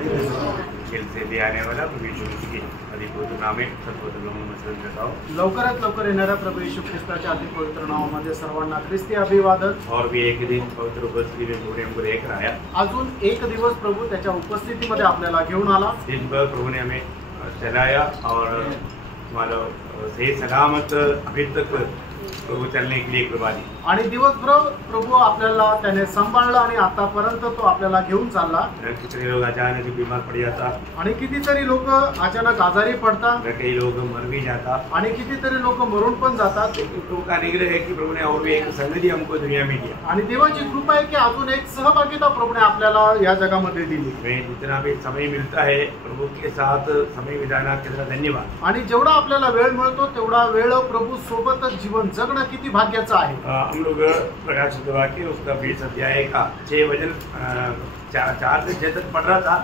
खेल से ले आने वाला प्रभु यीशु मसीह के अति पवित्र नाम में सर्वोत्तम नमस्कार करता हूँ। लवकरात लवकर येणाऱ्या प्रभू येशू ख्रिस्ताच्या अति पवित्र नावामध्ये सर्वांना ख्रिस्ती अभिवादन। और भी एक दिन पवित्र उपस्थिति में प्रभु ने हमको लेकर आया। अजून एक दिवस प्रभु त्याच्या उपस्थितीमध्ये आपल्याला घेऊन आला। दिन भर प्रभु ने हमें चलाया और हमारा सही सलामत अभी तक प्रभु चलने के लिए कृपा दी। आणि दिवसभर प्रभु आपल्याला त्याने सांभाळलं आणि आतापर्यंत तो आपल्याला घेऊन चालला। कितने लोग अचानक बीमार पड़ जाता आणि कितीतरी लोक अचानक आजारी पडतात, कई लोग मर भी जाता आणि कितीतरी लोक मरून पण जातात। प्रभु का अनुग्रह है कि प्रभु ने और भी एक संगति हमको दुनिया में दिया आणि देवाची कृपा आहे की अजून एक सहभागिता प्रभुने आपल्याला या जगामध्ये दिली। मैं जितना भी समय मिलता है प्रभु के साथ समय बिताना कितना धन्यवाद। आणि जेवढा आपल्याला वेळ मिळतो तेवढा वेळ प्रभु सोबतच जीवन जगणं किती भाग्याचं आहे। हम लोग प्रकाशित वाक्य उसका 20 अध्याय का 6 वचन 4 से 6 तक पढ़ रहा था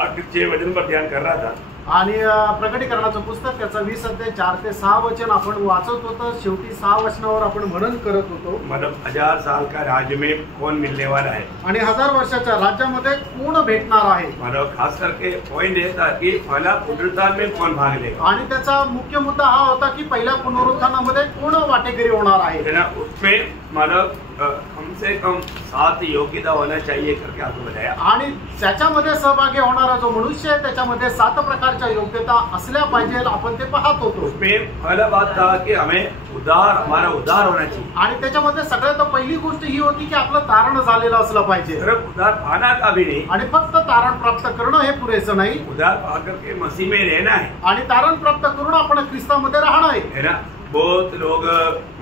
और 6 वचन पर ध्यान कर रहा था। आणि प्रकटीकरणाचं पुस्तक त्याचा 20 अध्याय 4 ते 6 वचन आपण वाचत होतो। शेवटी 6 वचनावर आपण मनन करत होतो। मतलब 1000 साल का राज्य में कौन मिलने वाला है आणि 1000 वर्षाच्या राज्यामध्ये कोण भेटणार आहे। मतलब खास करके पॉइंट ये था कि पहला पुनरुत्थान में कौन भाग लेगा। आणि त्याचा मुख्य मुद्दा हा होता की पहिल्या पुनरुत्थानामध्ये कोण वाटेकरी होणार आहे ना। उसमें मतलब कम से कम 7 योग्यता होना चाहिए करके आपको बताया। आणि त्याच्यामध्ये सहभागी होणारा जो मनुष्य आहे त्याच्यामध्ये 7 प्रकारच्या योग्यता असल्या पाहिजे आपण ते पाहत होतो। उसमें पहला बात था कि हमें हमारा उद्धार होना चाहिए। आणि त्याच्यामध्ये सगळ्यात पहिली गोष्ट ही होती की आपलं तारण झालेलं असलं पाहिजे। सिर्फ उद्धार पाना का भी नहीं आणि फक्त तारण प्राप्त करणं हे पुरेसं नाही। उद्धार पा करके मसीह में रहना है आणि तारण प्राप्त करून आपण ख्रिस्तामध्ये राहणं है ना। बहुत लोग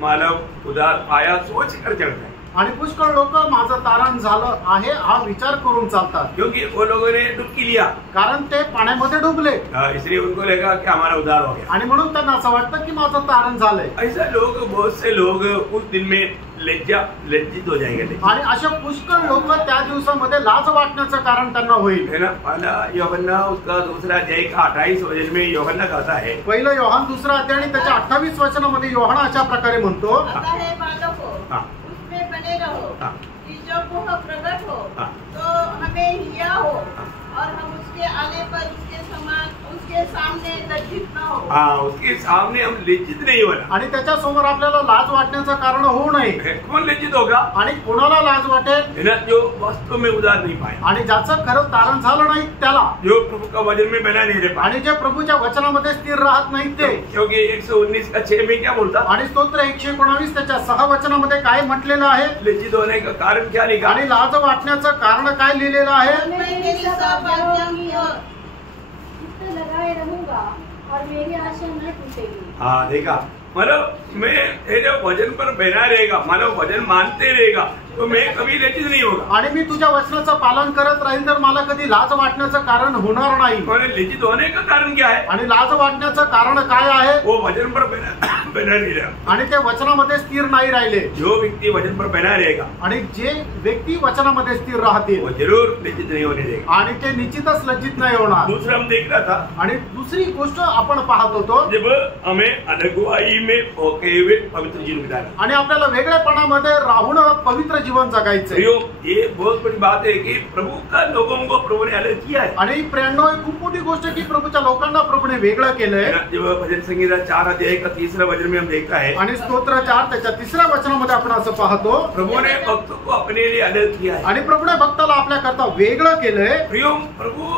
मानव उद्धार पाया सोच कर चलते हैं आणि पुष्कळ लोक माझं तारण झालं आहे हा विचार करून चालतात, क्योंकि वो लोगों ने डुबकी लिया कारण ते पाण्यामध्ये डुबले। इसलिए उनको लगा कि हमारा उद्धार हो गया आणि म्हणून त्यांना असं वाटतं की माझं तारण झालंय। ऐसा लोग बहुत से लोग उस दिन में लज्जित हो जाएंगे। आणि अशा पुष्कळ लोक त्या दिवसामध्ये लाज वाटण्याचं कारण त्यांना होईल है ना। पहला यूहन्ना उसका दूसरा अध्याय का 28 वचन में यूहन्ना कहता है। पहिलं योहान दुसरा अध्याय आणि त्याच्या 28 वचनामध्ये योहान अशा प्रकारे म्हणतो, बने रहो कि जब वो प्रकट हो तो हमें हिया हो और हम उसके आने पर उसके सामने लज्जित न हो। उसके सामने हम लज्जित नहीं होना। आणि त्याच्या समोर आपल्याला लाज वाटण्याचं कारण होऊ नये। कौन लज्जित होगा? आणि कोणाला लाज वाटेल? जो वास्तव में उद्धार नहीं पाए आणि ज्याचं खरं तारण झालं नाही त्याला, जो प्रभु का वचन में बना नहीं रह पाए आणि जे प्रभूच्या वचनामध्ये स्थिर राहत नाही ते। क्योंकि 119 का 6 में क्या बोलता? आणि स्तोत्र 119 त्याच्या 6 वचनामध्ये काय म्हटलेलं आहे? लज्जित होने का कारण क्या लिखा? आणि लाज वाटण्याचं कारण काय लिहिलेलं आहे? लगाए रहूंगा और मेरी आशा न टूटेगी। हाँ देखा, मतलब मैं तेरे वचन पर बना रहेगा, मतलब वचन मानते रहेगा तो मैं कभी लज्जित नहीं होगा। आणि मी तुझ्या वचनाचं पालन करत राहील तर मला कधी लाज वाटण्याचं कारण होणार नाही। लज्जित होने का कारण क्या है? आणि लाज वाटण्याचं कारण काय आहे? वो वचन पर बना नहीं रहा आणि ते वचनामध्ये स्थिर नाही राहिले। जो व्यक्ति वचन पर बना रहेगा आणि जे व्यक्ती वचनामध्ये स्थिर राहतील वो जरूर लज्जित नहीं होने देगा आणि ते निश्चितच लज्जित नाही होणार। दूसरा हम देख रहा था आणि दुसरी गोष्ट आपण पाहत होतो, जब हमें अलगवाई में होके हुए पवित्र जीवन बिताना आणि आपल्याला वेगळेपणामध्ये राहून पवित्र जीवन जगायचं। ये बहुत बड़ी बात है कि प्रभु का लोगों को प्रभु ने अलग किया है। आणि प्रेरणा खूप मोठी गोष्ट की प्रभूच्या लोकांना प्रभूने वेगळं केलंय। जब भजन संहिता 4 अध्याय का 3रा वचन में हम देखता है आणि स्तोत्र 4 त्याच्या 3ऱ्या वचनामध्ये आपण असं पाहतो, प्रभु ने भक्तों को अपने लिए अलग किया है। आणि प्रभूने भक्ताला आपल्या करता वेगळं केलंय। प्रभु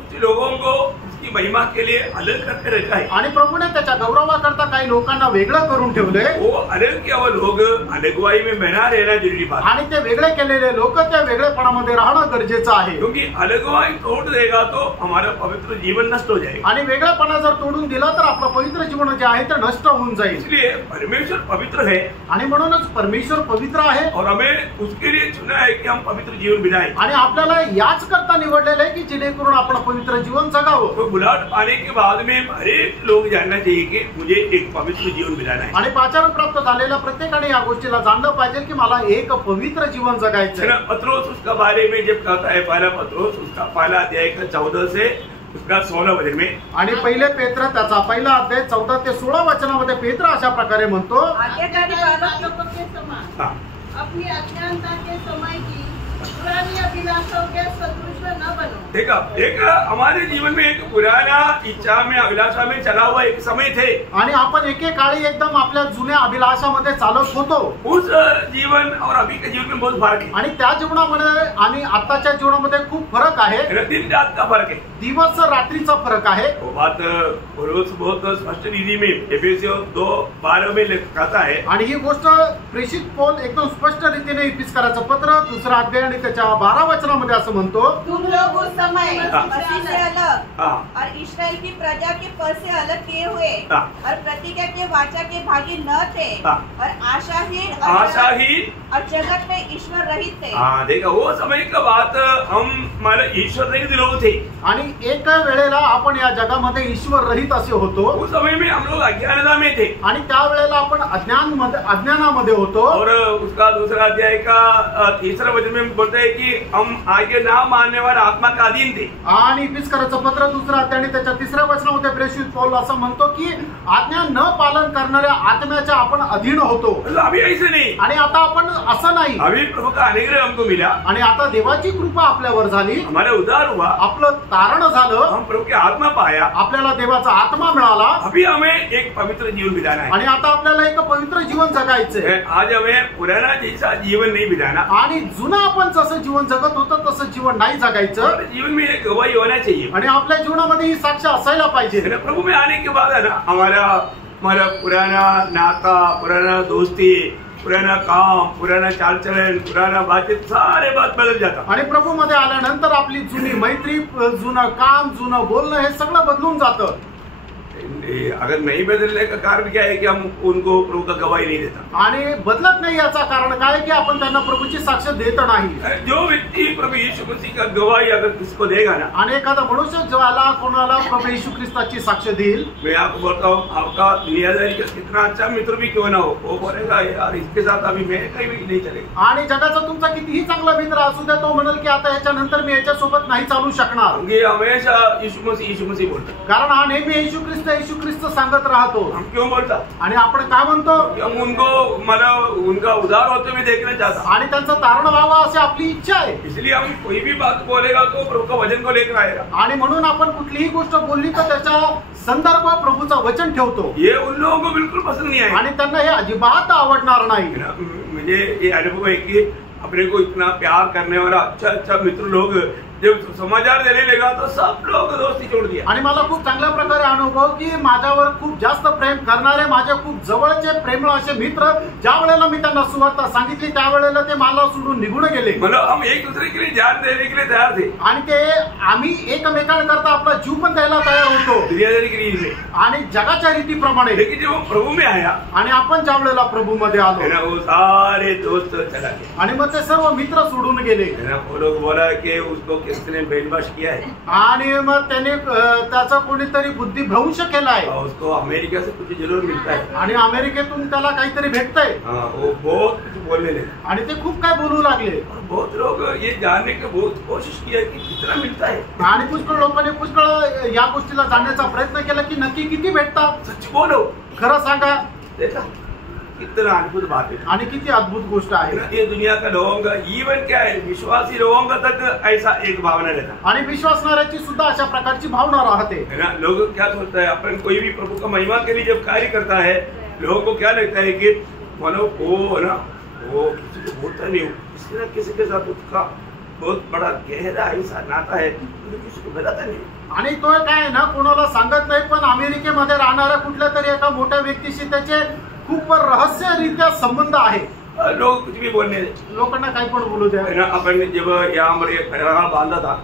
कुछ लोगों को उसकी महिमा के लिए अलग करके रखा है। आणि प्रभूने त्याच्या गौरवाकरता काही लोकांना वेगळं करून ठेवलंय। वो अलग किया हुआ लोग अलगवाई में बना रहना जरूरी बात। आणि ते वेगळे केलेले लोक त्या वेगळेपणामध्ये राहणं गरजेचं आहे। क्योंकि अलगवाई तोड़ देगा तो हमारा पवित्र जीवन नष्ट हो जाएगा। आणि वेगळेपणा जर तोडून दिला तर आपलं पवित्र जीवन जे आहे ते नष्ट होऊन जाईल। इसलिए परमेश्वर पवित्र है आणि म्हणूनच परमेश्वर पवित्र आहे और हमें उसके लिए चुना है कि हम पवित्र जीवन बिताएं। आणि आपल्याला याच करता निवडलेलं आहे की जेणेकरून आपण पवित्र जीवन जगावं। तो बुलाहट पाने के बाद में हर एक लोग जानना चाहिए कि मुझे एक पवित्र जीवन बिताना है। आणि पाचारण प्राप्त झालेल्या प्रत्येकाने या गोष्टीला जाणलं पाहिजे की मला एक पवित्र जीवन जगायचं आहे। पत्रोस उसका बारे में जब कहता है पहला पत्रोस उसका पहला अध्याय का 14 से उसका 16 वचन में, आणि पहिले पेत्र त्याचा पहिला अध्याय 14 ते 16 वचनामध्ये पेत्र अशा प्रकारे म्हणतो, अपनी अज्ञानता के समय की पुरानी अभिलाषाओं के सदृश न बनो देखा एक हमारे जीवन में एक पुराना इच्छा में अभिलाषा में चला हुआ एक समय थे आणि आपण एकेकाळी एकदम आपल्या जुन्या अभिलाषामध्ये चालत होतो. उस जीवन और अभी के जीवन में बहुत फर्क है आणि त्या जीवनामध्ये आणि आताच्या जीवनामध्ये खूप फरक आहे. दिन रात का फर्क है दिवस रात्रीचा फरक आहे. वो बात पौलुस बहुत स्पष्ट रीति में एफेसियों 2:12 में लिखता है आणि ही गोष्ट प्रेषित पौल एकदम स्पष्ट रीतीने इफिसकराचं पत्र 2 अध्याय आणि त्याच्या 12 वचनामध्ये असं म्हणतो, तुम लोग उस समय मसीह से अलग हाँ। और इस्राएल की प्रजा के पद से अलग किए हुए हाँ। और प्रतिज्ञा के वाचा के भागी न थे हाँ। और आशाहीन और जगत में ईश्वर रहित थे. हाँ देखा वो समय का बात हम हमारे ईश्वर रहित लोग थे आणि एका वेळेला आपण या जगामध्ये ईश्वर रहित असे होतो उस समय में हम लोग अज्ञानता में थे आणि त्यावेळेला आपण अज्ञानामध्ये होतो. और उसका दूसरा अध्याय का तीसरा वचन में बोलते हैं कि हम आगे ना मानने वाले आत्मा का अधीन थे. आणि इफिसकराचं पत्र 2 अध्याय आणि त्याच्या 3 वचनामध्ये प्रेषित पौल असं म्हणतो की आज्ञा न पालन करणाऱ्या आत्म्याच्या आपण अधीन होतो. मतलब अभी ऐसे नहीं, आणि आता आपण असं नाही. अभी प्रभु का अनुग्रह हमको मिला, आणि आता देवाची कृपा आपल्यावर झाली, हमारे उद्धार हुआ, आपलं तारण झालं, हम प्रभु की आत्मा पाया, आपल्याला देवाचा आत्मा मिळाला. अभी हमें एक पवित्र जीवन बिताना है आणि आता आपल्याला एक पवित्र जीवन जगायचंय. आज हमें पुराना जैसा जीवन नहीं बिताना आणि जुनं आपण जसं जीवन जगत होतं तसं जीवन नाही जगायचं. हमारे जीवन में एक गवाही होना चाहिए आणि आपल्या जीवनामध्ये ही साक्ष असायला पाहिजे. प्रभु में आने के बाद है ना हमारा पुराना नाता, पुराना दोस्ती, पुराना काम, पुराना चाल चलन, पुराना बातचीत सारे बात बदल जाता. आणि प्रभू मध्ये आल्यानंतर आपली जुनी मैत्री, जुनं काम, जुनं बोलणं हे सगळं बदलून जातं. अगर नहीं बदलने का कारण क्या है कि हम उनको प्रभु का गवाही नहीं देता. आणि बदलत नाही याचा कारण काय की आपण त्यांना प्रभूची साक्ष देत नाही. जो व्यक्ति प्रभु यीशु मसीह का गवाही अगर किसको देगा ना, आणि एखादा मनुष्य ज्याला कोणाला प्रभु येशू ख्रिस्ताची साक्ष देईल, मैं आपको बोलता हूँ आपका दुनियादारी का कितना अच्छा मित्र भी क्यों ना हो, वो बोलेगा यार इसके साथ अभी मैं कहीं भी नहीं चलेगा. आणि जगाचा तुमचा कितीही चांगला मित्र असू द्या, तो म्हणेल की आता याच्यानंतर मी याच्यासोबत नाही चालू शकणार. ये हमेशा यीशु मसीह बोलता. कारण हा नेहमी येशू ख्रिस्त सांगत राहतो. हम क्यों बोलता? आणि आपण काय म्हणतो? हम उनको मतलब उनका उद्धार होते हुए देखना चाहता. आणि त्यांचं तारण व्हावं अशी आपली इच्छा आहे. इसलिए हम कोई भी बात बोलेगा तो प्रभु का वचन को लेकर आएगा. आणि म्हणून आपण कुठलीही गोष्ट बोलली तर त्याच्या संदर्भ प्रभूचा वचन ठेवतो. ये उन लोगों को बिल्कुल पसंद नहीं आएगा आणि त्यांना हे अजिबात आवडणार नाही. मुझे ये अनुभव है कि अपने को इतना प्यार करने वाला अच्छा मित्र लोग जब समाचार देने लगा तो सब लोग दोस्ती छोड़ दिया. आणि मला खूप चांगल्या प्रकारे अनुभव की माझ्यावर खूप जास्त प्रेम करणारे माझे खूप जवळचे प्रेमळ असे मित्र ज्या वेळेला मी त्यांना सुवार्ता सांगितली त्यावेळेला ते मला सोडून निघून गेले. मतलब हम एक दूसरे के लिए जान देने के लिए तैयार थे. आणि ते आम्ही एकमेकांकरता आपला जीव पण द्यायला तयार होतो दुनियादारी की रीत में आणि जगाच्या रीतीप्रमाणे. लेकिन जब हम प्रभु में आया आणि आपण ज्या वेळेला प्रभू मध्ये आलो वो सारे दोस्त चला गए. आणि मग ते सर्व मित्र सोडून गेले. वो लोग बोला कि उसको किसने ब्रेनवॉश किया है. आणि मग त्याने त्याचा कोणीतरी बुद्धिभ्रंश केलाय. उसको अमेरिका से कुछ जरूर मिलता है. आणि अमेरिकेतून त्याला काहीतरी भेटतंय. वो बहुत कुछ बोलने लगे. आणि ते खूप काय बोलू लागले. बहुत लोग ये जानने की बहुत कोशिश की है कि कितना मिलता है. आणि पुष्कळ लोकांनी पुष्कळ या गोष्टीला जाणण्याचा प्रयत्न केला की नक्की किती भेटतात. सच बोलो, खरं सांगा. देखा कितना अद्भुत बात है आणि किती अद्भुत गोष्ट आहे. ये दुनिया का लोगों का इवन क्या है विश्वासी लोगों का तक ऐसा एक भावना रहता. आणि विश्वासणाऱ्याची सुद्धा अशा प्रकारची भावना राहते. है ना. लोग क्या सोचता है अपन कोई भी प्रभु का महिमा के लिए जब कार्य करता है लोगों को क्या लगता है कि मानो वो है ना वो किसी को बोलता नहीं, किसी न किसी के साथ उसका बहुत बड़ा गहरा ऐसा नाता है, किसी को बताता नहीं. आणि तो काय ना कोणाला सांगत नाही, पण अमेरिकेमध्ये राहणाऱ्या कुठल्या तरी एका मोठ्या व्यक्तीशी त्याचे खूप रहस्यरित्या संबंध आहे. लोग कुछ भी बोलने लोकांना काही पण बोलू द्या. आपण जब यहाँ घरा बांधा था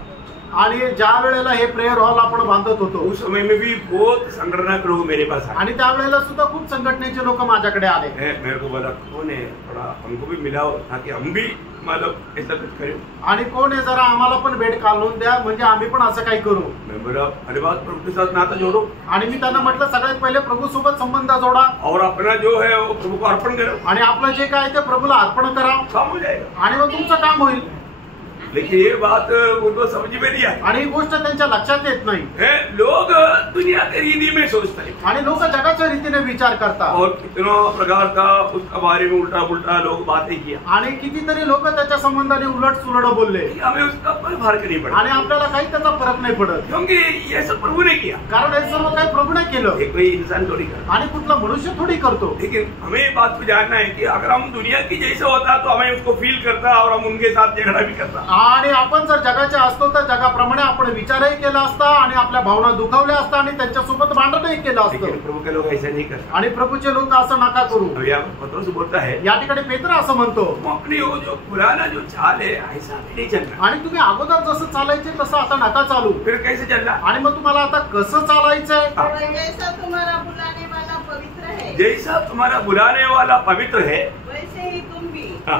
आणि ज्या वेळेला हे प्रेयर हॉल आपण बांधत होतो उस समय में भी बहुत संगठन लोग मेरे पास आए. आणि त्यावेळेला सुद्धा खूप संघटनेचे लोक माझ्याकडे आले. मेरे को बोला कौन है थोड़ा हमको भी मिलाओ ताकि हम भी मतलब ऐसा कुछ करें. आणि कोण आहे जरा आम्हाला पण भेट घालून द्या म्हणजे आम्ही पण असं काही करू. मैं बोला अरे बात प्रभु के साथ नाता जोड़ो. आणि मी त्यांना म्हटलं सगळ्यात पहिले प्रभू सोबत संबंध जोडा और अपना जो है वो प्रभु को अर्पण करो. आणि आपलं जे काय ते प्रभूला अर्पण करा काम हो जाएगा. आणि मग तुमचं काम होईल. लेकिन ये बात उनको समझ में नहीं आती आणि ही गोष्ट त्यांच्या लक्षात येत नाही है। लोग दुनिया के रीति में सोचते हैं आणि लोक जगाच्या रीतीने विचार करतात और कितना प्रकार का उसका बारे में उल्टा पुल्टा लोग बातें किया, आणि कितीतरी लोक त्याच्या संबंधाने उलट सुलट बोलले हमें उसका कोई फर्क नहीं पड़ा आणि आपल्याला काही त्याचा फरक नाही पडत, क्योंकि ये सब प्रभु ने किया, कारण हे सर्व काही प्रभूने केलं ये कोई इंसान थोड़ी करता। आणि कुठला मनुष्य थोडी करतो। लेकिन हमें ये बात को जानना है कि अगर हम दुनिया की जैसे होता तो हमें उसको फील करता और हम उनके साथ झगड़ा भी करता। आणि आपण जर जगाचे असतो तर जगाप्रमाणे आपण विचारही केला असता आणि आपल्या भावना दुखावल्या असता आणि त्यांच्यासोबत भांडणही केलं लेकिन असतं, प्रभु के लोग ऐसा नहीं करते। आणि प्रभूचे लोक असं नका करू। अब यहाँ पतरस बोलता है या ठिकाणी पेत्र असं म्हणतो, तुम अपनी वो जो पुराना जो चाल है ऐसा भी नहीं चलना। आणि तुम्ही अगोदर जसं चालायचे तसं आता नका चालू। फिर कैसे चलना? आणि मग तुम्हाला आता कसं चालायचंय? जैसा तुम्हारा बुलाने वाला पवित्र है, जैसा तुम्हारा बुलाने वाला पवित्र है, वैसे ही तुम भी हाँ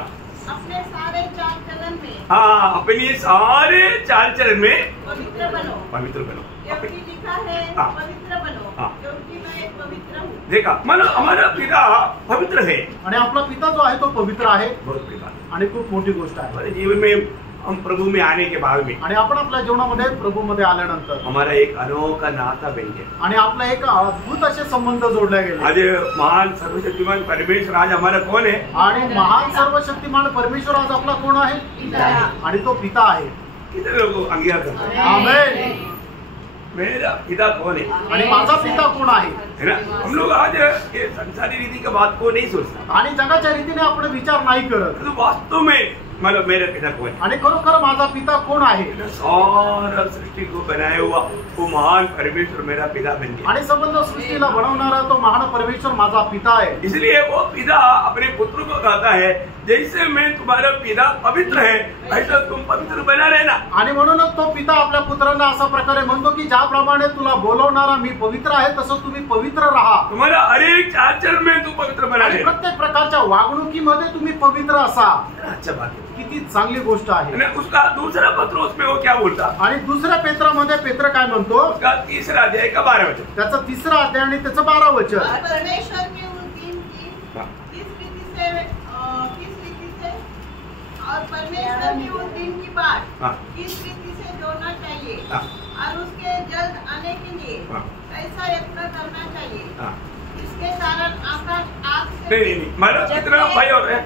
अपने सारे चाल चलन में हाँ, अपनी सारे चाल चलन में पवित्र बनो, पवित्र बनो। क्योंकि लिखा है हाँ। पवित्र बनो, हाँ। क्योंकि मैं एक पवित्र हूँ। देखा मन हमारा पिता पवित्र है, आणि आपला पिता जो आहे तो पवित्र आहे बहुत पिता आणि खूप मोठी गोष्ट आहे। हमारे जीवन में हम प्रभु में आने के बाद में आणि आपण आपल्या जीवनामध्ये प्रभूमध्ये आल्यानंतर हमारा एक अनोखा नाता बन गया। आणि आपला एक अद्भुत असे संबंध जोडले गेले। आज महान सर्वशक्तिमान परमेश्वर आज हमारा कौन है? आणि महान सर्वशक्तिमान परमेश्वर आज आपला कोण आहे? आणि तो पिता आहे। कितने लोग अंगीकार करते हैं? आमेन। मेरा पिता कौन है? आणि माझा पिता कोण आहे? है ना? हम लोग आज ये संसारी रीति की बात को नहीं सोचता, आणि जगाच्या रीतीने आपण विचार नाही करत, तो वास्तव में मतलब मेरा पिता कौन है? आणि खरोखर माझा पिता कोण आहे? सारा सृष्टि को बनाया हुआ वो महान परमेश्वर मेरा पिता बन गया। आणि संबंध सृष्टीला बनवणारा तो महान परमेश्वर माझा पिता आहे। इसलिए वो पिता अपने पुत्र को कहता है जैसे मैं तुम्हारा पिता पवित्र है ऐसा तुम पवित्र बना रहना। आणि म्हणूनच तो पिता आपल्या पुत्रांना अशा प्रकारे म्हणतो की ज्याप्रमाणे तुला बोलवणारा मी पवित्र आहे तसं तुम्ही पवित्र राहा। तुम्हारा हर एक चाल चलन में तू पवित्र बना आणि रहना। प्रत्येक प्रकारच्या वागणुकीमध्ये तुम्ही पवित्र असा। अच्छा बात है। किती चांगली गोष्ट आहे। आणि उसका दूसरा पत्र उसमें वो क्या बोलता? आणि दुसऱ्या पेत्रामध्ये पेत्र काय म्हणतो? उसका तीसरा अध्याय का 12 वचन, त्याचा तिसरा अध्याय आणि त्याचं 12 वचन। और परमेश्वर के उस दिन की हाँ। किस रीति से और परमेश्वर की उस दिन की बात हाँ। किस रीति से जोड़ना चाहिए हाँ। और उसके जल्द आने के लिए हाँ। कैसा यत्न करना चाहिए, हाँ। इसके कारण आग से नहीं मतलब कितना भाई और है?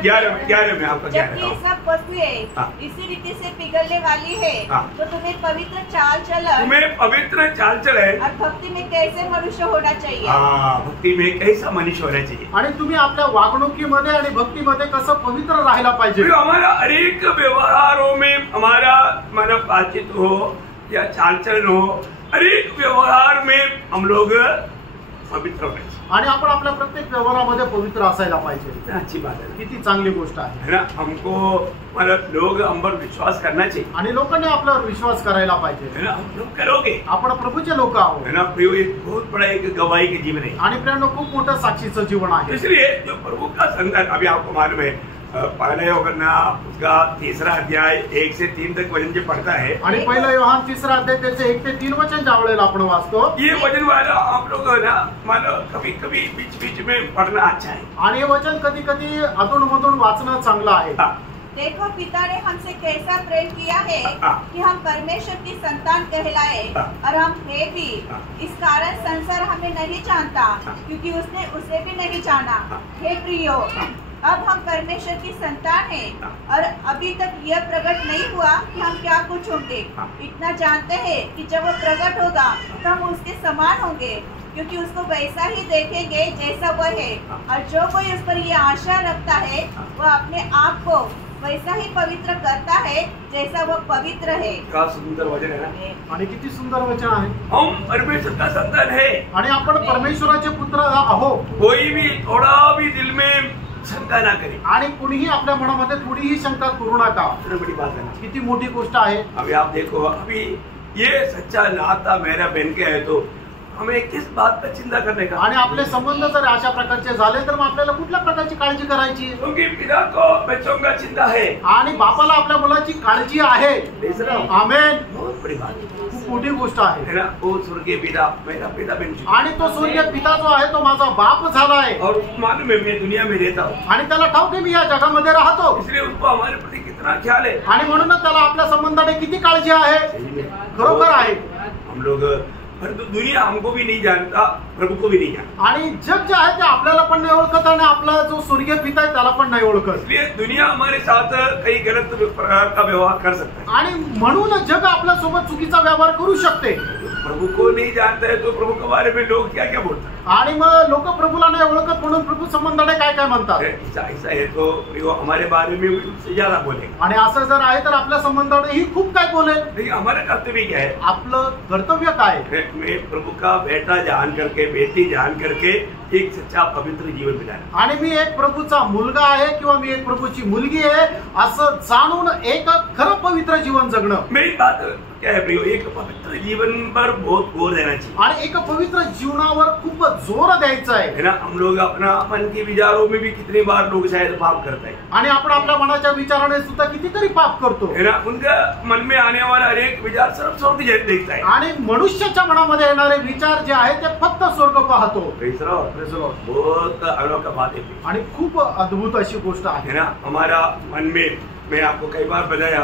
11 में आपका क्या जबकि है? सब वस्तुएं हाँ। इसी रीति से पिघलने वाली है, हाँ। तो तुम्हें पवित्र चाल चलन तुम्हें पवित्र चाल चलन और भक्ति में कैसे मनुष्य होना चाहिए। हाँ, भक्ति में कैसा मनुष्य होना चाहिए। आणि तुम्ही आपल्या वागणुकीमध्ये आणि भक्तीमध्ये कसं पवित्र राहायला पाहिजे। फिर हमारा अनेक व्यवहारों में हमारा मानव बातचीत हो या चाल चलन हो, अनेक व्यवहार में हम लोग पवित्र होना चाहिए। आणि आपण आपल्या प्रत्येक व्यवहारामध्ये पवित्र असायला पाहिजे। कितना अच्छी बात है किती चांगली गोष्ट आहे, है ना? हमको मतलब लोग हम पर विश्वास करना चाहिए, आणि लोकांनी आपल्यावर विश्वास करायला पाहिजे। है ना? हम लोग करोगे, आपण प्रभूचे लोक आहोत, है ना? प्रियो एक बहुत बड़ा एक गवाही के जीवन है। आणि प्रियांनो खूप मोठं साक्षीचं जीवन आहे। इसलिए जो प्रभु का संतान अभी आपको मालूम है पहले योगना उसका तीसरा अध्याय 1 से 3 तक वचन जो पढ़ता है, आणि पहिलं योहान तिसरा अध्याय त्याचे 1 ते 3 वचन ज्या वेळेला आपण वाचतो, ये वचन वाला आप लोग ना मानो कभी कभी बीच बीच में पढ़ना अच्छा है। आणि हे वचन कधी कधी अधून मधून वाचणं चांगलं आहे। हाँ, देखो पिता ने हमसे कैसा प्रेम किया है हाँ। कि हम परमेश्वर की संतान कहलाए, हाँ। और हम है भी। हाँ। इस कारण संसार हमें नहीं जानता, हाँ। क्योंकि उसने उसे भी नहीं जाना। हाँ। हे प्रियो, हाँ। अब हम परमेश्वर की संतान हैं, हाँ। और अभी तक यह प्रकट नहीं हुआ कि हम क्या कुछ होंगे। हाँ। इतना जानते हैं कि जब वो प्रकट होगा तो हम उसके समान होंगे, क्योंकि उसको वैसा ही देखेंगे जैसा वह है। हाँ। और जो कोई उस पर यह आशा रखता है हाँ। वह अपने आप को वैसा ही पवित्र करता है जैसा वह पवित्र है। क्या सुंदर वचन है ना? आणि किती सुंदर वचन आहे। हम परमेश्वर का संतान है, आणि आपण परमेश्वराचे पुत्र आहोत। कोई भी थोड़ा भी दिल में शंका ना करे, आणि कुणीही आपल्या मनामध्ये थोडीही शंका करू नका। इतनी बड़ी बात है ना? किती मोठी गोष्ट आहे। अभी आप देखो, अभी ये सच्चा नाता मेरा बन के है तो हमें किस बात पर चिंता करने का? आणि आपले संबंध जर अशा प्रकारचे झाले तर मग आपल्याला कुठल्या प्रकारची काळजी करायची? क्योंकि पिता को बच्चों का चिंता है, आणि बापाला आपल्या मुलाची काळजी आहे। आमेन। बहुत बड़ी बात है, खूप मोठी गोष्ट आहे। है ना? वो स्वर्गीय पिता मेरा पिता बन चुका आणि तो स्वर्गीय पिता जो आहे तो माझा बाप झाला आहे। और उसको मालूम है मैं दुनिया में रहता हूँ, आणि त्याला ठाऊक आहे मी या जगामध्ये राहतो। इसलिए उसको हमारे प्रति कितना कितना ख्याल है। आणि म्हणूनच त्याला आपल्या संबंधाने किती काळजी आहे, खरोखर आहे। हम लोग परंतु दुनिया हमको भी नहीं जानता, प्रभु को भी नहीं जानता। आणि जग जे आहे ते आपल्याला पण नाही ओळखत आणि आपला जो स्वर्गीय पिता आहे त्याला पण नाही ओळखत। इसलिए दुनिया हमारे साथ कई गलत प्रकार का व्यवहार कर सकता है आणि म्हणून जग आपल्या सोबत चुकीचा व्यवहार करू शकते। प्रभु को नहीं जानता है तो प्रभु के बारे में लोग क्या क्या बोलते हैं। आणि मग लोक प्रभूला नाही ओळखत म्हणून प्रभू संबंधाने काय काय म्हणतात। ऐसा है तो वो हमारे बारे में उससे ज्यादा बोलेगा। आणि असं जर आहे तर आपल्या संबंधाने ही खूप काय बोलेल। लेकिन हमारा कर्तव्य क्या है? आपलं कर्तव्य काय? मैं प्रभु का बेटा जान करके, बेटी जान करके एक सच्चा पवित्र जीवन बिताना। आणि मी एक प्रभूचा मुलगा आहे किंवा मी एक प्रभूची मुलगी आहे असं जाणून एक खरं पवित्र जीवन जगणं। मेरी बात क्या है प्रियो? एक पवित्र जीवन पर बहुत जोर देना चाहिए आणि एक पवित्र जीवनावर खूप जोर द्यायचा आहे ना। हम लोग अपना मन के विचारों में भी कितनी बार लोग शायद पाप करते हैं आणि आपण आपल्या मनाच्या विचाराने सुद्धा कितीतरी पाप करतो है ना। उनका मन में आने वाला हर एक विचार सिर्फ स्वर्ग देखता है आणि मनुष्याच्या मनामध्ये येणारे विचार जे आहे ते फक्त स्वर्ग पाहतो। बहुत अनोखा बात है आणि खूप अद्भुत अशी गोष्ट आहे ना। हमारा मन में, मैं आपको कई बार बताया,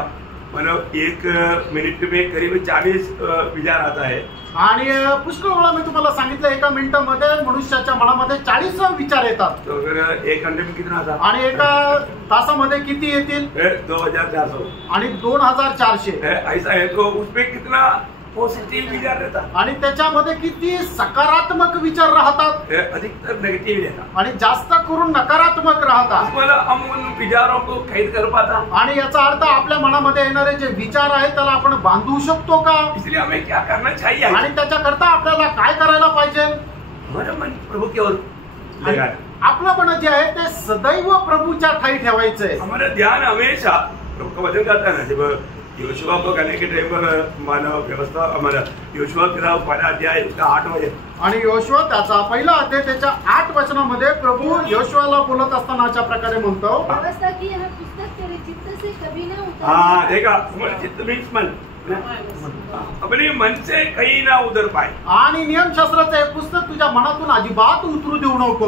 मतलब 1 मिनट में करीब 40 विचार आता है। आणि पुष्कळ वेळा मी तुम्हाला सांगितलं 1 मिनिटामध्ये मनुष्याच्या मनामध्ये 40 विचार येतात। तो फिर 1 घंटे में कितना आता? आणि एका तासामध्ये किती येतील? 2400। आणि 2400। ऐसा है तो उसमें कितना पॉजिटिव विचार रहता आणि त्याच्यामध्ये किती सकारात्मक विचार राहतात? अधिकतर नेगेटिव रहता आणि जास्त करून नकारात्मक राहतात। मतलब हम उन विचारों को कैद कर पाता। आणि याचा अर्थ आपल्या मनामध्ये येणारे जे विचार आहेत त्याला आपण बांधू शकतो का? इसलिए हमें क्या करना चाहिए? आणि त्याच्याकरता आपल्याला काय करायला पाहिजे? हमारा मन प्रभु की ओर लगाना। आपलं मन जे आहे ते सदैव प्रभूच्या ठाई ठेवायचंय। हमारा ध्यान हमेशा प्रभु का वचन कहता है ना, जब योशुआ को कहने के टाइम पर मानव व्यवस्था, हमारा योशुआ किताब 1 अध्याय उसका 8 वचन, आणि योशुआ त्याचा पहिला अध्याय त्याच्या 8 वचनामध्ये प्रभु योशुआला बोलत असताना अशा प्रकारे म्हणतो, व्यवस्था की यह पुस्तक तेरे चित्त से कभी न उतर। हाँ देखा, चित्त मीन्स मन, अपने मन से कहीं ना उतर पाए। आणि नियमशास्त्राचं हे पुस्तक तुझ्या मनातून अजिबात उतरू देऊ नको।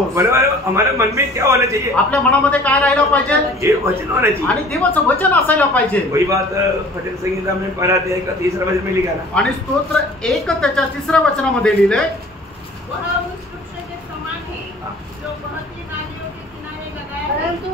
हमारे मन में क्या होना चाहिए? आपल्या मनामध्ये काय राहिलं पाहिजे? ये वचन होना चाहिए आणि देवाचं वचन असायला पाहिजे। वही बात भजन संगीता में 1 अध्याय का 3रा वचन में लिखा ना। आणि स्तोत्र 1 त्याच्या 3ऱ्या वचनामध्ये लिहिले, वह उस वृक्ष के समान है जो बहुत ही नालियों के किनारे लगाया है। परंतु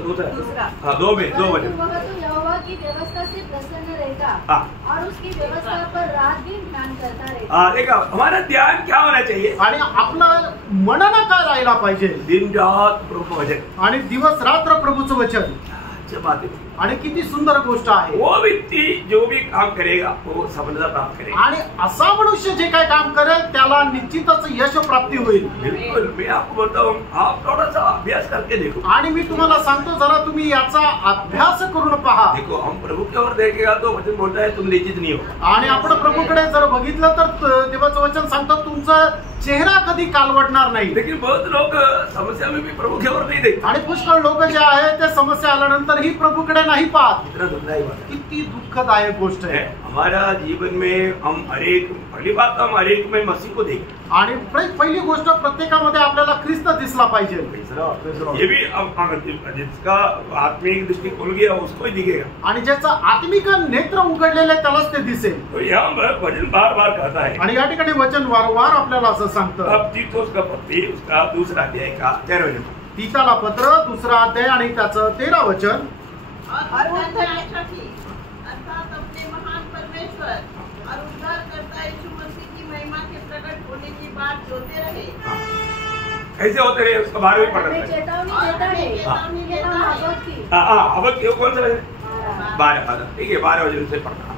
दूसरा। हाँ, 2 वचन। वह तो यहोवा की व्यवस्था से प्रसन्न रहेगा हाँ। और उसकी व्यवस्था पर रात दिन ध्यान करता रहेगा। हाँ देखा, हमारा ध्यान क्या होना चाहिए? आणि आपलं मनन काय राहिला पाहिजे? दिन रात प्रभु वचन आणि दिवस रात्र प्रभूचं वचन। अच्छा बात है। आणि किती सुंदर गोष्ट आहे। वो व्यक्ति जो भी काम करेगा वो सफलता प्राप्त करेगा। आणि असा मनुष्य जे काय काम करेल त्याला निश्चितच यश प्राप्ती होईल। बिल्कुल, मैं आपको बोलता हूँ, आप थोड़ा सा अभ्यास करके देखो। आणि मी तुम्हाला सांगतो जरा तुम्ही याचा अभ्यास करून पहा। देखो, हम प्रभु की ओर देखेगा तो वचन बोलता है तुम निश्चित नहीं हो। आणि आपण प्रभूकडे जर बघितलं तर देवाचं वचन सांगतं तुमचा चेहरा कधी कालवडणार नाही। लेकिन बहुत लोग समस्या में भी प्रभु की ओर नहीं देखते। आणि पुष्कळ लोक जे आहेत ते समस्या आल्यानंतर ही प्रभूकडे नाही पाहत। इतना दुखदायी बात है। किती दुःखदायक गोष्ट आहे। हमारा जीवन में हम पहली बात हम हरेक में मसीह को देखें। आणि पहिली गोष्ट प्रत्येकामध्ये आपल्याला ख्रिस्त दिसला पाहिजे। ये भी जिसका आत्मिक दृष्टि खुल गया उसको ही दिखेगा। आणि ज्याचा आत्मिक नेत्र उघडलेले त्यालाच ते दिसेल। तो यहाँ वचन बार बार कहता है। आणि या ठिकाणी वचन वारंवार आपल्याला असं सांगतं। अब तीतोस का पत्री उसका 2रा अध्याय का 13 वचन। तीताला पत्र 2रा अध्याय आणि त्याचं 13 वचन। और अर्थात अपने महान परमेश्वर और उद्धारकर्ता यीशु मसीह की महिमा के प्रकट होने की बात जोते रहे। कैसे होते रहे उसका 12वीं पढ़ हमें चेतावनी देता है चेतावनी कि देता हम है। अभक्ति अब क्यों कौन सा वचन? 12 ठीक है, 12 वचन से पढ़ना।